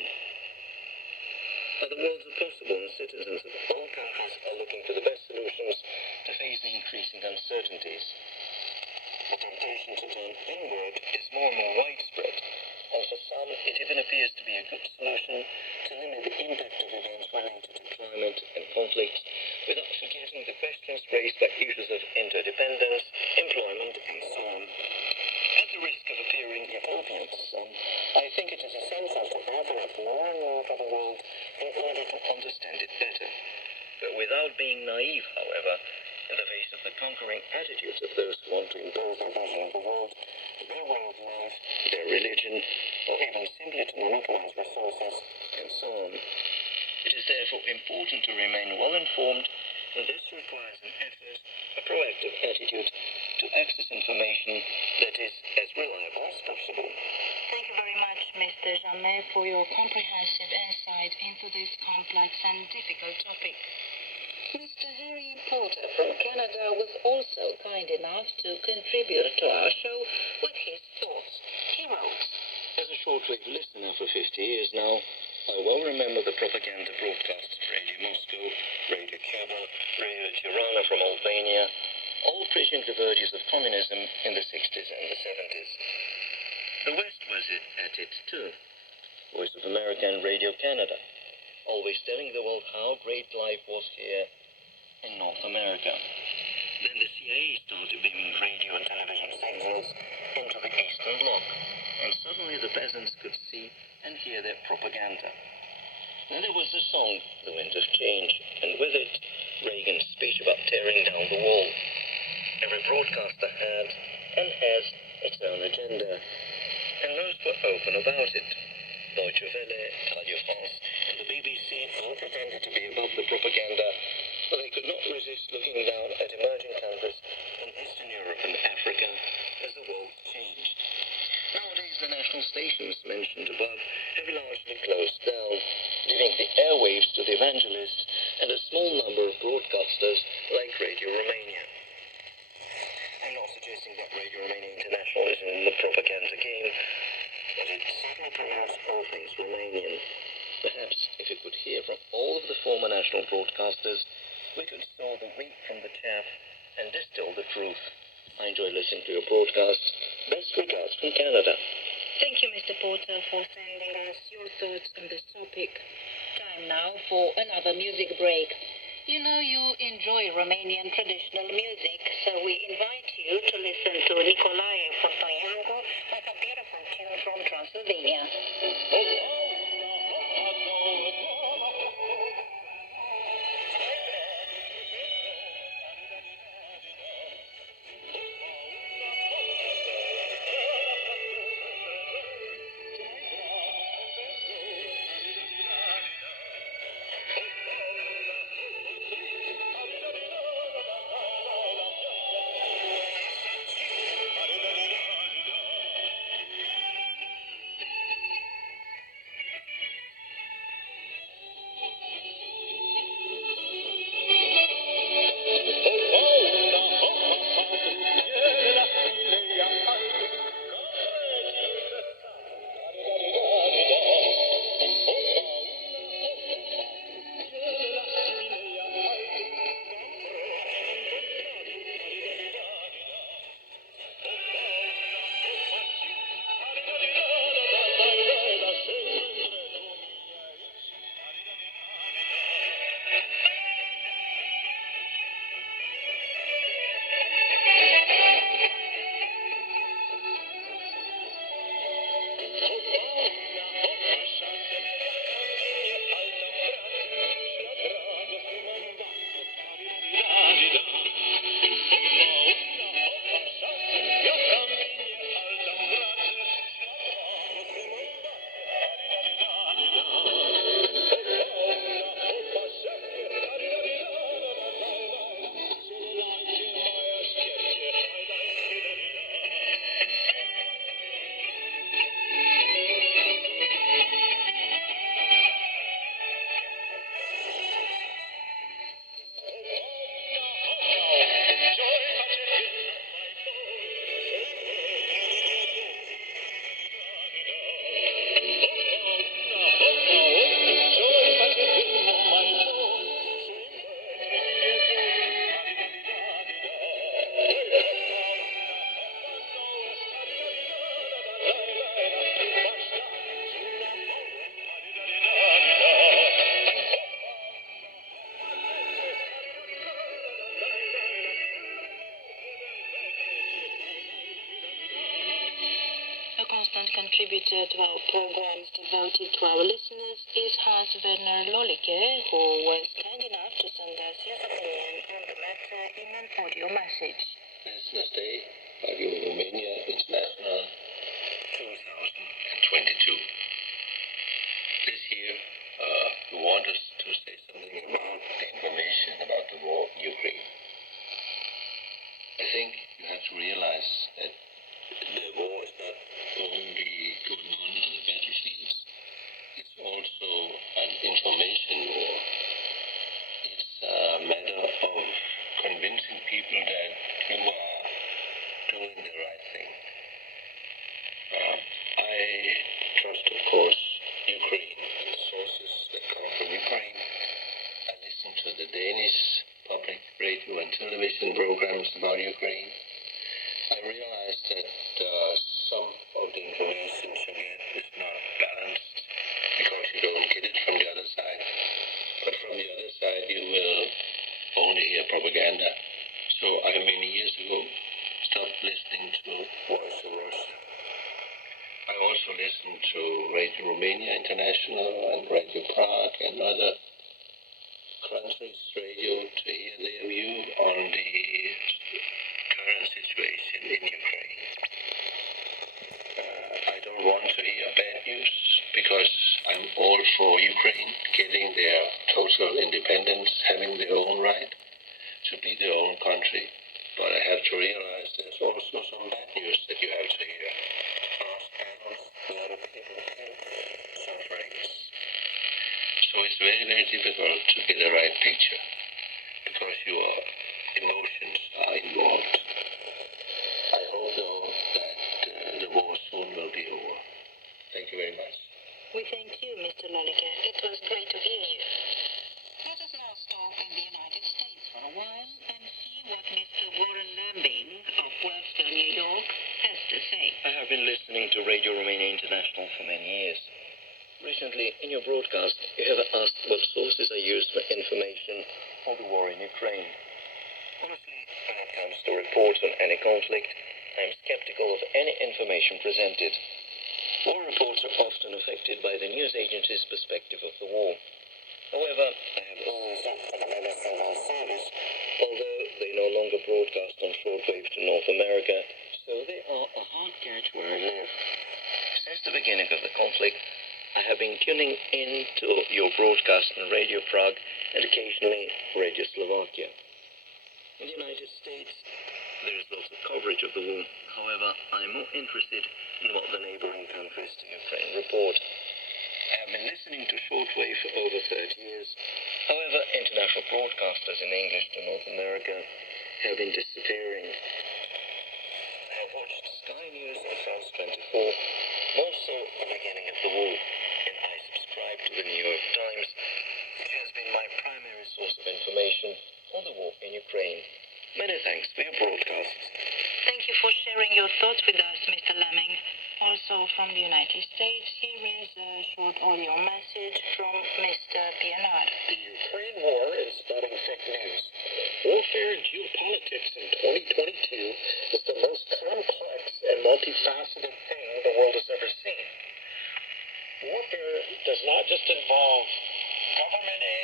Other worlds are possible, and citizens of all countries are looking for the best solutions to face the increasing uncertainties. The temptation to turn inward is more and more widespread, and for some it even appears to be a good solution to limit the impact of events related to climate and conflict, without forgetting the questions raised by issues of interdependence, employment, and so on. At the risk of appearing utopian to some, I think it is essential to open up more and more to the world in order to understand it better. But without being naive, however, in the face of the conquering attitudes of those who want to impose their vision of the world, their way of life, their religion, or even simply to monopolize resources, and so on. It is therefore important to remain well informed, and this requires an effort, a proactive attitude, to access information that is as reliable as possible. Thank you very much, Mr. Jamais, for your comprehensive insight into this complex and difficult topic. Mr. Harry Porter from Canada was also kind enough to contribute to our show with his thoughts. He wrote, As a shortwave listener for 50 years now, I well remember the propaganda broadcasts of Radio Moscow, Radio Cuba, Radio Tirana from Albania, all preaching the virtues of communism in the 60s and the 70s. The West was at it too. Voice of America and Radio Canada, always telling the world how great life was here in North America. Then the CIA started beaming radio and television signals into the Eastern Bloc, and suddenly the peasants could see and hear their propaganda. Then there was the song, The Wind of Change, and with it, Reagan's speech about tearing down the wall. Every broadcaster had, and has, its own agenda, and most were open about it. Deutsche Welle, Radio France, and the BBC all pretended to be above the propaganda, but they could not resist looking down at emerging countries in Eastern Europe and Africa as the world changed. Nowadays, the national stations mentioned above have largely closed down, leaving the airwaves to the evangelists and a small number of broadcasters like Radio Romania. I'm not suggesting that Radio Romania International is in the propaganda game, but it certainly promotes all things Romanian. Perhaps if we could hear from all of the former national broadcasters, we could store the wheat from the chaff and distill the truth. I enjoy listening to your broadcasts. Best regards from Canada. Thank you, Mr. Porter, for sending us your thoughts on this topic. Time now for another music break. You know you enjoy Romanian traditional music, so we invite you to listen to Nicolae Fontoiancu with a beautiful tune from Transylvania. Thank you. constant contributor to our programs devoted to our listeners is Hans-Werner Lolike, who was kind enough to send us his opinion on the matter in an audio message. Listeners Day, Radio Romania International, 2022. This year, we want us to say something about the information about the war in Ukraine. I think you have to realize that the war is not only going on the battlefields, it's also an information war. It's a matter of convincing people that you are doing the right thing. I trust, of course, Ukraine and the sources that come from Ukraine. I listen to the Danish public radio and television programs about Ukraine. I realize that some of the information you get is not balanced because you don't get it from the other side. But from the other side, you will only hear propaganda. So I, many years ago, stopped listening to Voice of Russia. I also listened to Radio Romania International and Radio Prague and other countries' radio to hear their view on the current situation in Ukraine. I don't want to hear bad news because I'm all for Ukraine getting their total independence, having their own right to be their own country. But I have to realize there's also some bad news that you have to hear. A lot of people suffering. So it's very, very difficult to get a right picture because your emotions are involved. I hope, though, that the war soon will be over. Thank you very much. We thank you, Mr. Lolike. It was great to hear you. Let us now stop in the United States for a while and see what Mr. Warren Lambing of Webster, New York, has to say. I have been listening to Radio Romania International for many years. Recently, in your broadcast, you have asked what sources are used for information on the war in Ukraine. Honestly, when it comes to reports on any conflict, I am skeptical of any information presented. War reports are often affected by the news agency's perspective of the war. However, I have always looked for the BBC World Service, although they no longer broadcast on shortwave to North America, so they are a hard catch where I live. Since the beginning of the conflict, I have been tuning into your broadcast on Radio Prague and occasionally Radio Slovakia. In the United States, there is lots of coverage of the war. However, I am more interested in what the neighboring countries to Ukraine report. I have been listening to shortwave for over 30 years. However, international broadcasters in English to North America have been disappearing. I have watched Sky News and France 24, more so at the beginning of the war, and I subscribe to the New York Times, which has been my primary source of information on the war in Ukraine. Many thanks for your broadcasts. Thank you for sharing your thoughts with us, Mr. Lambing. Also from the United States, here is a short audio message from Mr. Pianard. The Ukraine war is spreading fake news. Warfare and geopolitics in 2022 is the most complex and multifaceted thing the world has ever seen. Warfare does not just involve government A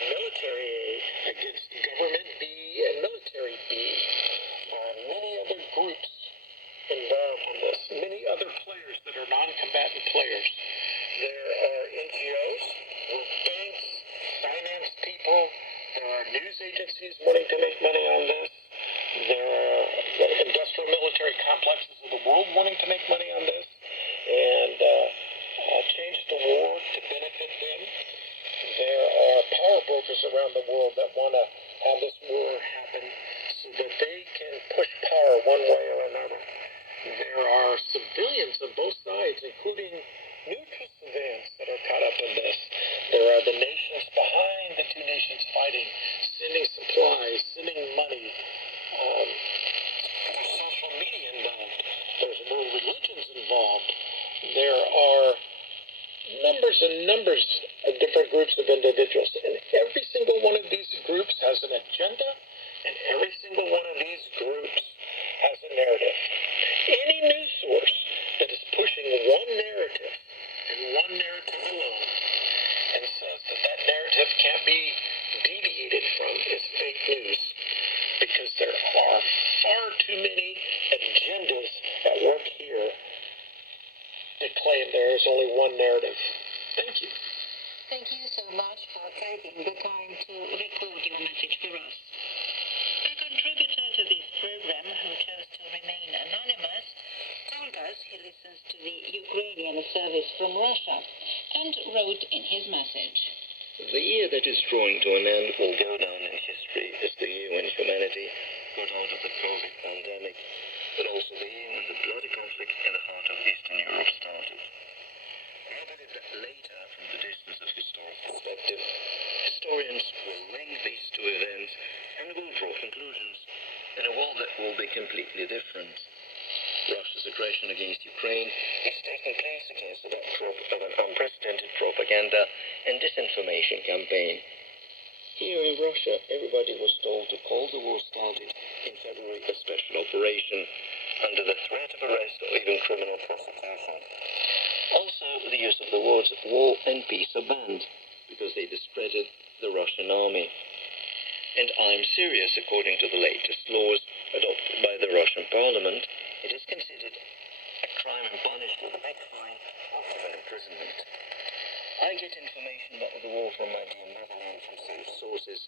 and military A against government B and military B. There are many other groups involved in this, many other players that are non-combatant players. There are NGOs, World Banks, finance people, there are news agencies wanting to make money on this, there are the industrial military complexes of the world wanting to make money on this, and change the war to benefit them. There are power brokers around the world that want to have this war happen so that they can push power one way or another. There are civilians on both sides, including neutral civilians that are caught up in this. There are the nations behind the two nations fighting, sending supplies, sending money. There's social media involved. There's more religions involved. There are numbers and numbers of different groups of individuals. And every single one of these groups has an agenda, and every single one of these groups has a narrative. Any news source that is pushing one narrative and one narrative alone and says that that narrative can't be deviated from is fake news because there are far too many agendas at work here to claim there is only one narrative. Thank you. Thank you so much for taking the time to record your message for us. A contributor to this program who chose to remain anonymous told us he listens to the Ukrainian service from Russia and wrote in his message. The year that is drawing to an end will go down in history as the year when humanity got out of the COVID pandemic, but also the year when the bloody conflict in the heart of Eastern Europe started. I believe that later, from the distance of historical perspective, historians will link these two events and will draw conclusions in a world that will be completely different. Russia's aggression against Ukraine is taking place against the backdrop of an unprecedented propaganda and disinformation campaign. Here in Russia, everybody was told the Cold War started in February a special operation under the threat of arrest or even criminal prosecution. Also, the use of the words war and peace are banned because they discredit the Russian army. And I'm serious, according to the latest laws adopted by the Russian parliament, it is considered a crime and punished with a big fine or even imprisonment. I get information about the war from my dear motherland from safe sources,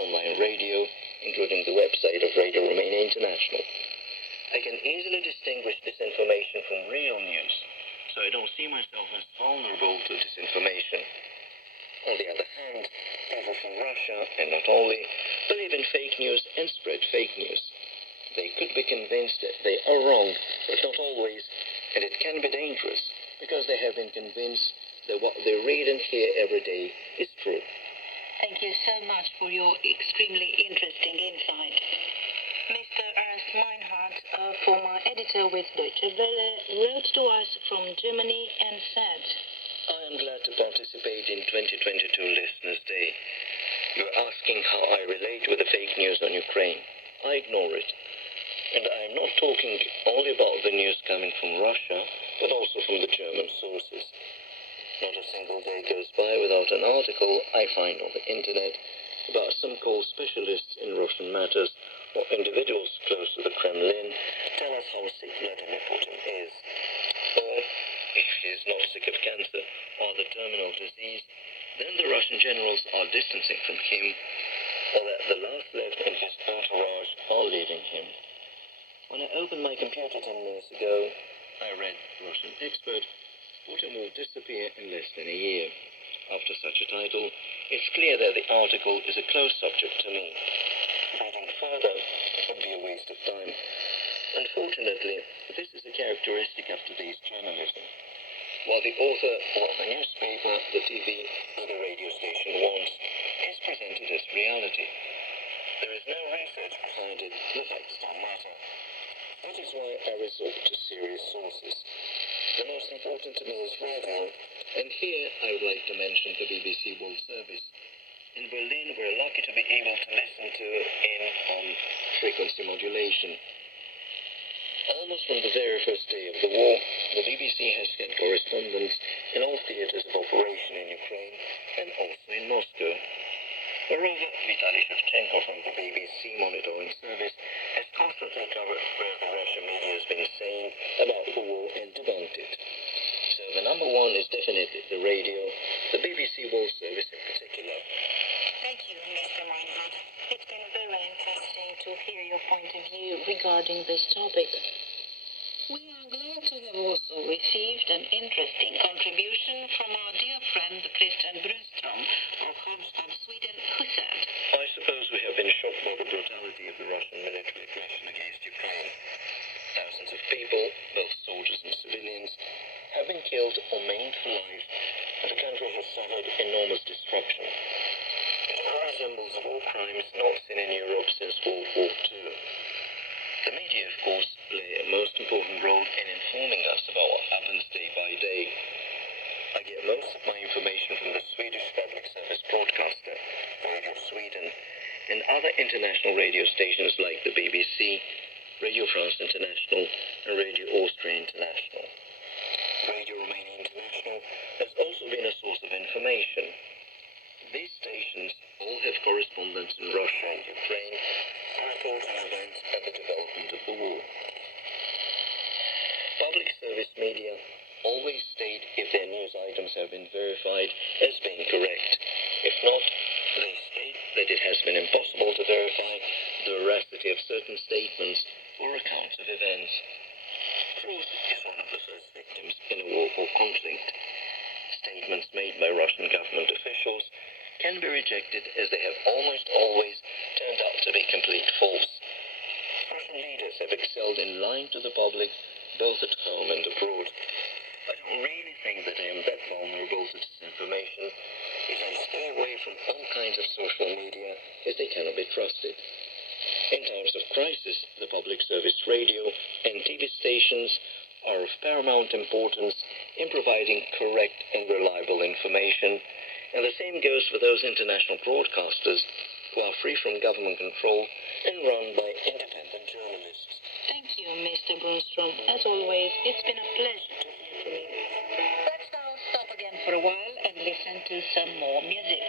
online radio, including the website of Radio Romania International. I can easily distinguish disinformation from real news, so I don't see myself as vulnerable to disinformation. On the other hand, people from Russia, and not only, believe in fake news and spread fake news. They could be convinced that they are wrong, but not always, and it can be dangerous, because they have been convinced that what they read and hear every day is true. Thank you so much for your extremely interesting insight. Mr. Ernst Meinhardt, former editor with Deutsche Welle, wrote to us from Germany and said, I am glad to participate in 2022 Listeners' Day. You are asking how I relate with the fake news on Ukraine. I ignore it. And I am not talking only about the news coming from Russia, but also from the German sources. Not a single day goes by without an article I find on the internet about some called specialists in Russian matters or individuals close to the Kremlin tell us how sick Vladimir Putin is. Or, if he is not sick of cancer or the terminal disease, then the Russian generals are distancing from him, or that the last left in his entourage are leaving him. When I opened my computer 10 minutes ago, I read Russian expert, Putin will disappear in less than a year. After such a title, it's clear that the article is a close subject to me. Reading further would be a waste of time. Unfortunately, this is a characteristic of today's journalism. While the author, what the newspaper, the TV, or the radio station wants, is presented as reality. There is no research behind it, the facts don't matter. That is why I resort to serious sources. The most important to me is radio, and here I would like to mention the BBC World Service. In Berlin, we're lucky to be able to listen to in on frequency modulation. Almost from the very first day of the war, the BBC has had correspondents in all theaters of operation in Ukraine and also in Moscow. Moreover, Vitaly Shevchenko from the BBC monitoring service has constantly covered where the Russian media has been saying about the war and debunked it. So the number one is definitely the radio, the BBC World Service in particular. Thank you, Mr. Meinhardt. It's been very interesting to hear your point of view regarding this topic. We are glad to have also received an interesting contribution from our dear friend Christian Brunström of Halmstad, Sweden, who said, I suppose we have been shocked by the brutality of the Russian military aggression against Ukraine. Thousands of people, both soldiers and civilians, have been killed or maimed for life, and the country has suffered enormous destruction. It all resembles war crimes not seen in Europe since World War II. The media, of course, play a most important role in informing us about what happens day by day. I get most of my information from the Swedish public service broadcaster, Radio Sweden, and other international radio stations like the BBC, Radio France International, and Radio Austria International. Radio Romania International has also been a source of information. These stations all have correspondents in Russia and Ukraine and report on events at the development of the war. Public service media always state if their news items have been verified as being correct. If not, they state that it has been impossible to verify the veracity of certain statements or accounts of events. Truth is one of the first victims in a war or conflict. Statements made by Russian government officials can be rejected as they have almost always turned out to be complete false. Russian leaders have excelled in lying to the public both at home and abroad. I don't really think that I am that vulnerable to disinformation, as I stay away from all kinds of social media as they cannot be trusted. In times of crisis, the public service radio and TV stations are of paramount importance in providing correct and reliable information, and the same goes for those international broadcasters who are free from government control and run by independent journalists. Thank you, Mr. Brunstrom. As always, it's been a pleasure to hear from you. Let's now stop again for a while and listen to some more music.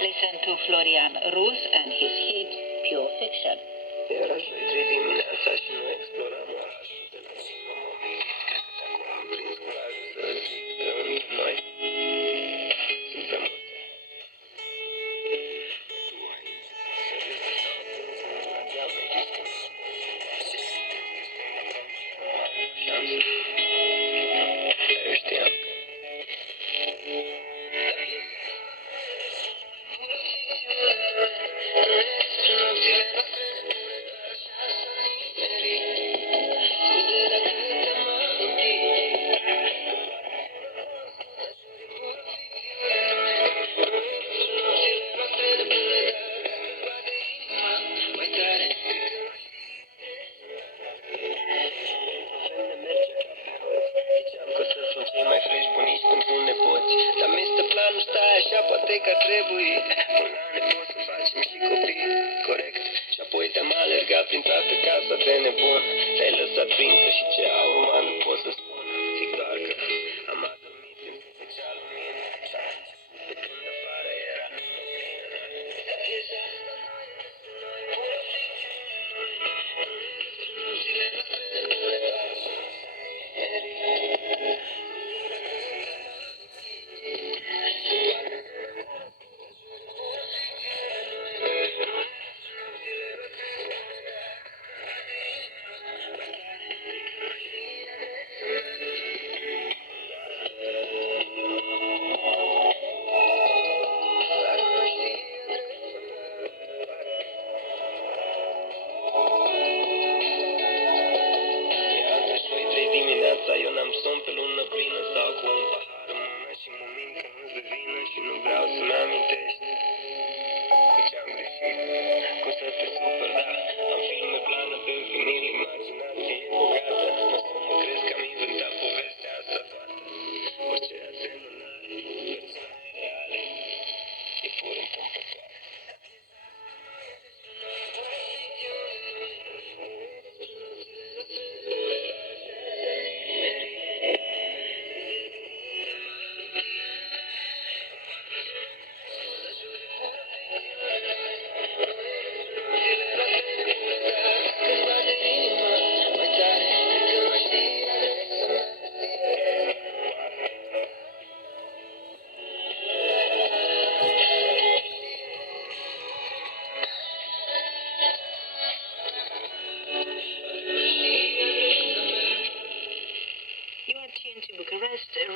Listen to Florian Rus and his hit, Pure Fiction. Era joi 3 dimineața și noi exploram orașul de la zi. M-am amintit, cred că acum am prins curajul să zic că între noi sunt prea multe. Tu aici, să vezi că s-au atins la geamă există. Șansă. Eu știam că... Poate că trebuie până ne pot să facem și copii, corect. Și apoi te-am alergat prin toată casa de nebun. Te-ai lăsat prinsă și ce a urmat nu pot să spun. Zic doar că am adormit în fecea lumină și am început pe când afară era numai plină. Piesa asta mai e despre noi, pură ficțiune noi. Nu e despre nopțile noastre de bulevar și miserii. Eu n-am somn pe lună plină sau cu un pahar în mână și mă mint că nu-ți de vină și nu vreau să-mi amintești cu ce-am greșit, că o să te supăr, da, am filme plană pe vinil, imaginație e bogată, mă să mă crezi că am inventat povestea asta toată, orice asemănare cu persoane reale e pur întâmplătoare.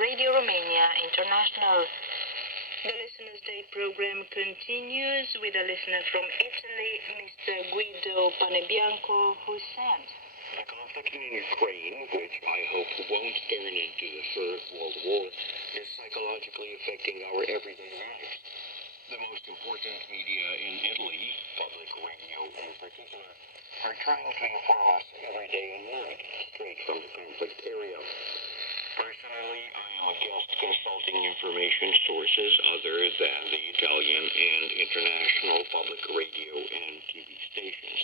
Radio Romania International. The Listener's Day program continues with a listener from Italy, Mr. Guido Panebianco, who sent. The conflict in Ukraine, which I hope won't turn into the Third World War, is psychologically affecting our everyday lives. The most important media in Italy, public radio in particular, are trying to inform us every day and night, straight from the conflict area. Personally, I am against consulting information sources other than the Italian and international public radio and TV stations,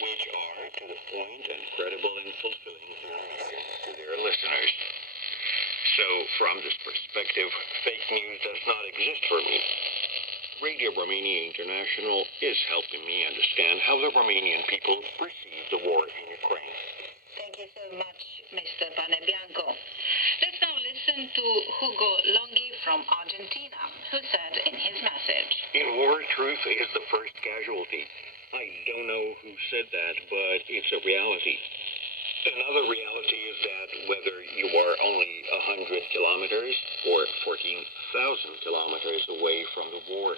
which are to the point and credible in fulfilling their mission to their listeners. So, from this perspective, fake news does not exist for me. Radio Romania International is helping me understand how the Romanian people perceive the war in Ukraine. Thank you so much, Mr. Panebianco. Let's now listen to Hugo Longhi from Argentina, who said in his message, In war, truth is the first casualty. I don't know who said that, but it's a reality. Another reality is that whether you are only 100 kilometers or 14,000 kilometers away from the war,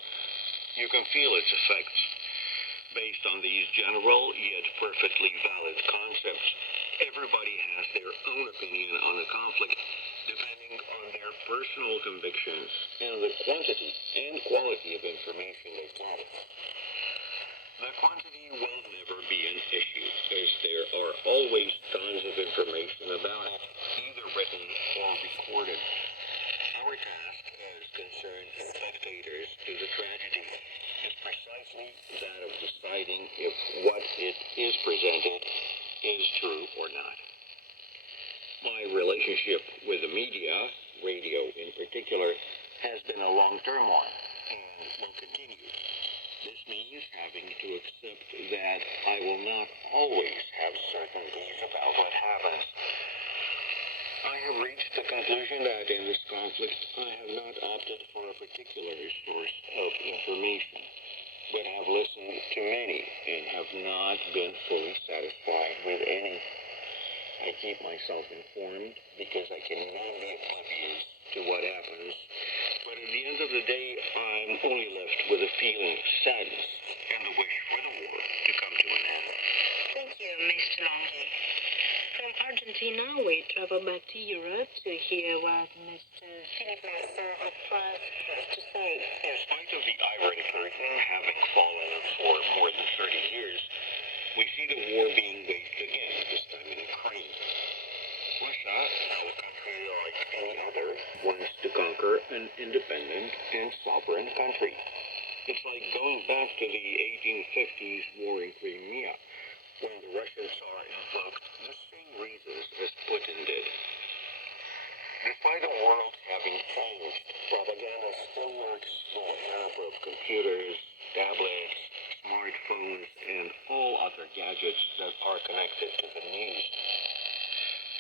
you can feel its effects. Based on these general yet perfectly valid concepts, everybody has their own opinion on the conflict, depending on their personal convictions and the quantity and quality of information they get. The quantity will never be an issue, as there are always tons of information about it, either written or recorded. Our task as concerned spectators to the tragedy is precisely that of deciding if what it is presented is true or not. My relationship with the media, radio in particular, has been a long-term one and will continue. This means having to accept that I will not always have certainties about what happens. I have reached the conclusion that in this conflict I have not opted for a particular source of information, but have listened to many and have not been fully satisfied with any. I keep myself informed because I cannot be oblivious to what happens, but at the end of the day, I'm only left with a feeling of sadness and the wish for the war to come to an end. Thank you, Mr. Longhi. From Argentina, we travel back to Europe to hear what Mr. Philippe Marceau of France has to say. In spite of the Iron Curtain having fallen for more than 30 years, we see the war being waged again, this time in Ukraine. Russia, now a country like any other, wants to conquer an independent and sovereign country. It's like going back to the 1850s war in Crimea, when the Russian Tsar invoked the same reasons as Putin did. Despite the world having changed, propaganda still works through a help of computers, tablets, smartphones, and all other gadgets that are connected to the news.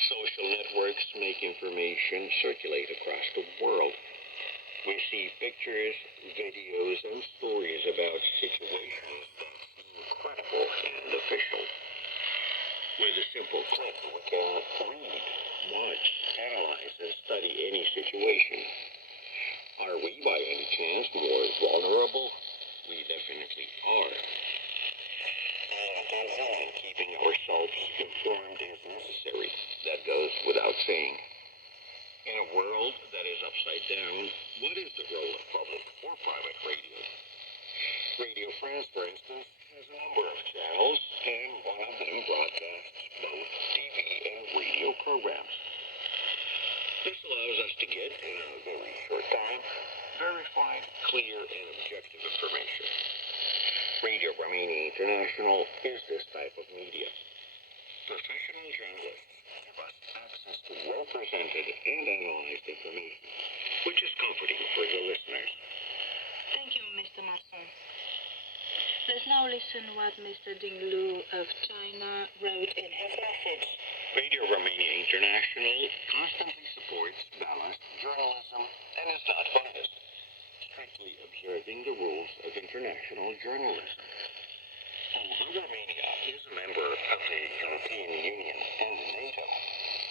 Social networks make information circulate across the world. We see pictures, videos, and stories about situations that seem credible and official. With a simple click, we can read, watch, analyze, and study any situation. Are we, by any chance, more vulnerable? We definitely are. And keeping ourselves informed is necessary. That goes without saying. In a world that is upside down, what is the role of public or private radio? Radio France, for instance, has a number of channels, and one of them broadcasts both TV and radio programs. This allows us to get, in a very short time, verified, clear, and objective information. Radio Romania International is this type of media. Professional journalists give us access to well-presented and analyzed information, which is comforting for the listeners. Thank you, Mr. Marceau. Let's now listen what Mr. Ding Lu of China wrote in his message. Radio Romania International constantly supports balanced journalism and is not biased, strictly observing the rules of international journalism. Although Romania is a member of the European Union and NATO,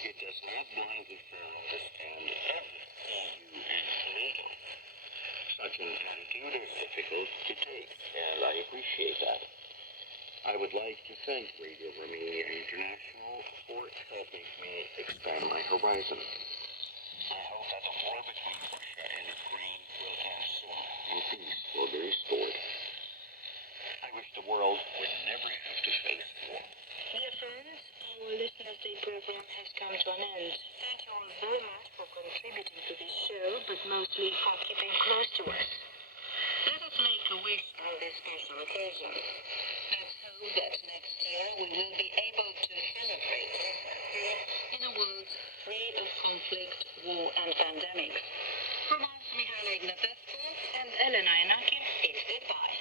it does not blindly follow the stand of the EU and NATO. Such an attitude is difficult to take, and I appreciate that. I would like to thank Radio Romania International for helping me expand my horizon. I hope that the war between Russia and Ukraine will end soon, and peace will be restored. I wish the world would never have to face war. Dear friends, our Listener's Day program has come to an end. Thank you all very much for contributing to this show, but mostly for keeping close to us. Let us make a wish on this special occasion. Let's hope that next year we will be able to celebrate in a world free of conflict conflict, war and pandemics. From us, Mihaela Ignatescu and Elena Enache, it's goodbye.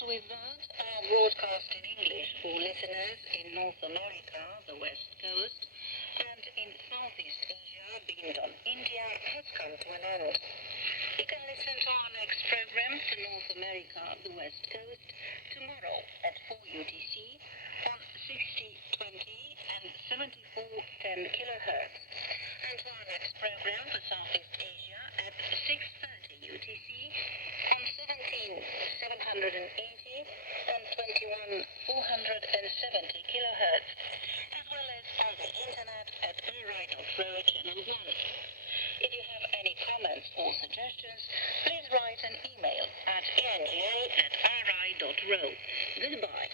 With that, our broadcast in English for listeners in North America, the West Coast, and in Southeast Asia, beyond India, has come to an end. You can listen to our next program for North America, the West Coast, tomorrow at 4 UTC on 6020 and 7410 kilohertz, and to our next program for Southeast Asia at 6:30 UTC on 17780 and 21470 kilohertz, as well as on the internet at ri.ro channel 1. If you have any comments or suggestions, please write an email at ngo@ri.ro. Goodbye.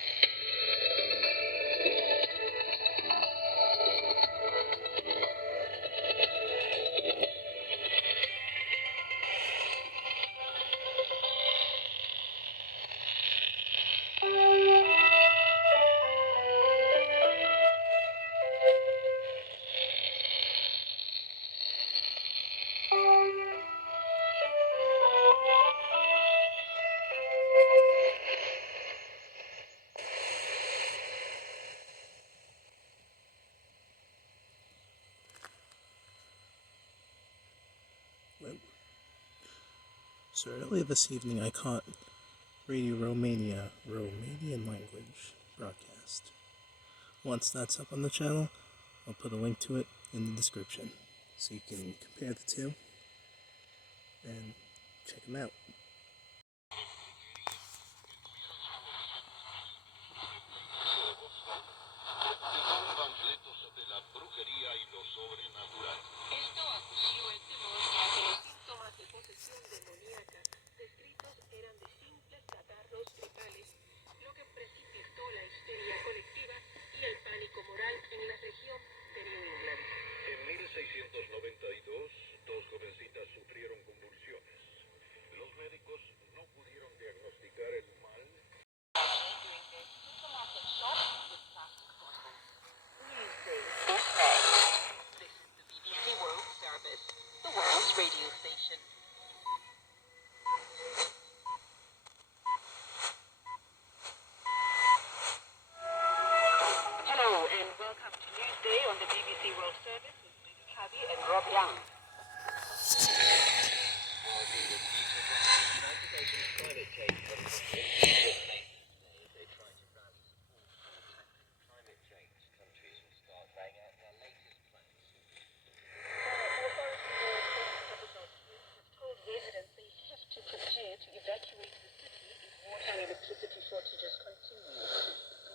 So earlier this evening I caught Radio Romania, Romanian language broadcast. Once that's up on the channel, I'll put a link to it in the description so you can compare the two and check them out. Esto acució el temor de que los síntomas de posesión demoníaca descritos eran de simples catarros gripales, lo que precipitó la histeria colectiva y el pánico moral en la región de New England. En 1692, dos jovencitas sufrieron convulsiones. Los médicos no pudieron diagnosticar el mal. This is the BBC World Service, the world's radio station. Hello and welcome to Newsday on the BBC World Service with Luke Cabby and Rob Young. Electricity shortages continue.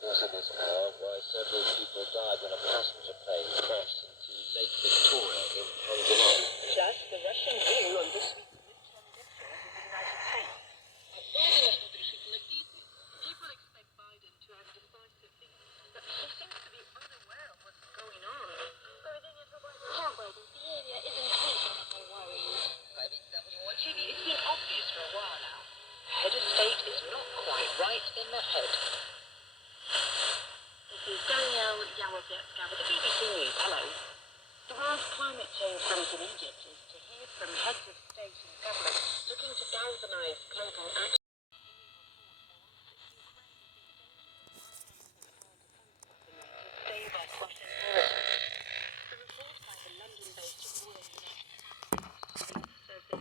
Also this hour, why several people died when a passenger plane crashed into Lake Victoria in Tanzania. Plus, the Russian view on this week's midterm elections in the United States. People expect Biden to act decisively, but he seems to be unaware of what's going on. Biden's behavior is increasing my worries. It's been obvious for a while now. Head of state is not quite right in the head. This is Danielle Yawovetska with the BBC News. Hello. The World Climate Change Summit in Egypt is to hear from heads of state and government looking to galvanise global action. The report by the London-based Royal says that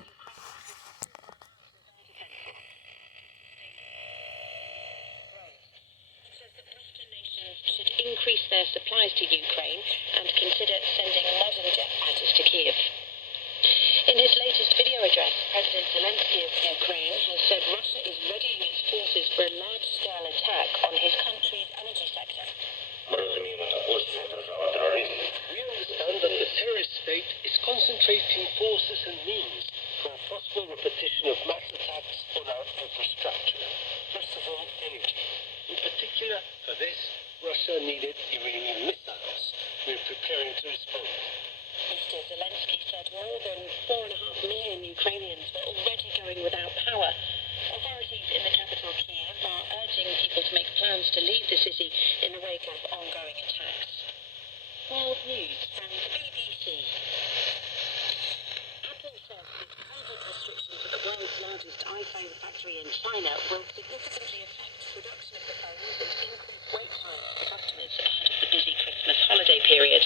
should increase their supplies to Ukraine and consider sending modern jet fighters to Kiev. In his latest video address, President Zelensky of Ukraine has said Russia is readying its forces for a large-scale attack on his country's energy sector. We understand that the terrorist state is concentrating forces and means for a possible repetition of mass attacks on our infrastructure. First of all, energy. In particular, for this, Russia needed Iranian missiles. We're preparing to respond. Mr. Zelensky said more than 4.5 million Ukrainians were already going without power. Authorities in the capital Kiev are urging people to make plans to leave the city in the wake of ongoing attacks. World news from the BBC. Apple says its COVID restrictions at the world's largest iPhone factory in China will significantly affect production of the phones and increase wait times for customers ahead of the busy Christmas holiday period.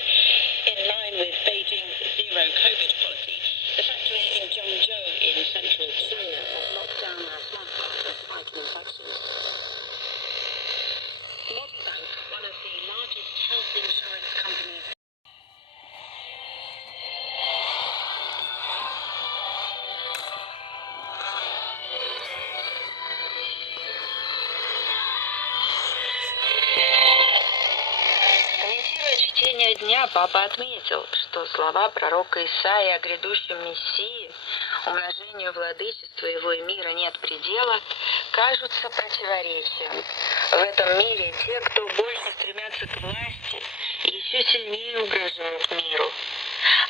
In line with Beijing's zero-COVID policy, the factory in Zhengzhou in central China was locked down last month after a spike in infections. Medibank, one of the largest health insurance companies. Комментируя чтение дня, Папа отметил, что слова пророка Исаии о грядущем Мессии, умножению владычества его и мира нет предела, кажутся противоречием. В этом мире те, кто больше стремятся к власти, еще сильнее угрожают миру.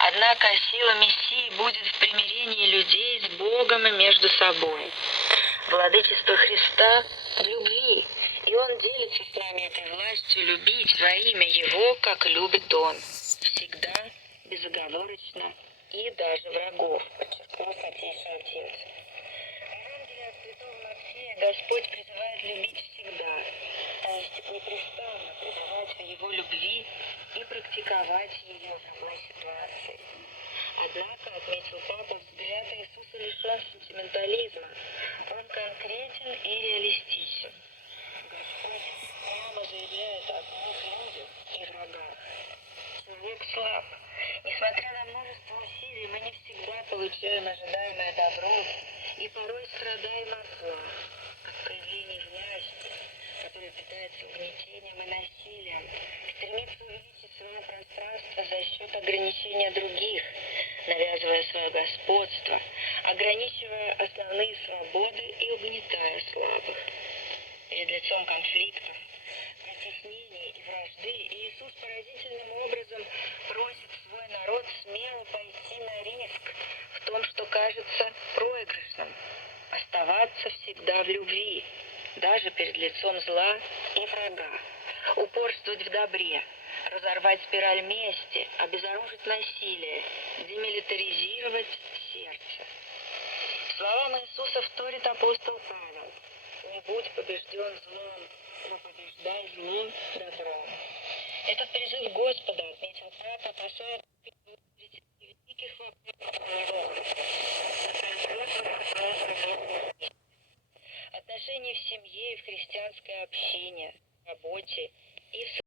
Однако сила Мессии будет в примирении людей с Богом и между собой. Владычество Христа в любви, и Он делится с нами этой властью любить во имя Его, как любит Он. Всегда, безоговорочно и даже врагов, подчеркнул Святейший Отец. В Евангелии от Святого Матфея Господь призывает любить всегда, то есть непрестанно пребывать в Его любви и практиковать ее в любой ситуации. Однако, отметил Папа, взгляд Иисуса лишен сентиментализма. Он конкретен и реалистичен. Господь прямо заявляет о двух людях и врагах. Человек слаб. Несмотря на множество усилий, мы не всегда получаем ожидаемое добро и порой страдаем от зла, от проявлений власти, которая питается угнетением и насилием, стремится увеличить свое пространство за счет ограничения других, навязывая свое господство, ограничивая основные свободы и угнетая слабых. Перед лицом конфликтов, притеснений и вражды Иисус поразительным образом просит свой народ смело пойти на риск в том, что кажется проигрышным, оставаться всегда в любви, даже перед лицом зла и врага, упорствовать в добре, разорвать спираль мести, обезоружить насилие, демилитаризировать сердце. Словам Иисуса вторит апостол Павел: «Не будь побежден злом, но побеждай зло добром». Этот призыв Господа, отметил Папа, касается великих вопросов отношений в семье и в христианской общине, в работе и в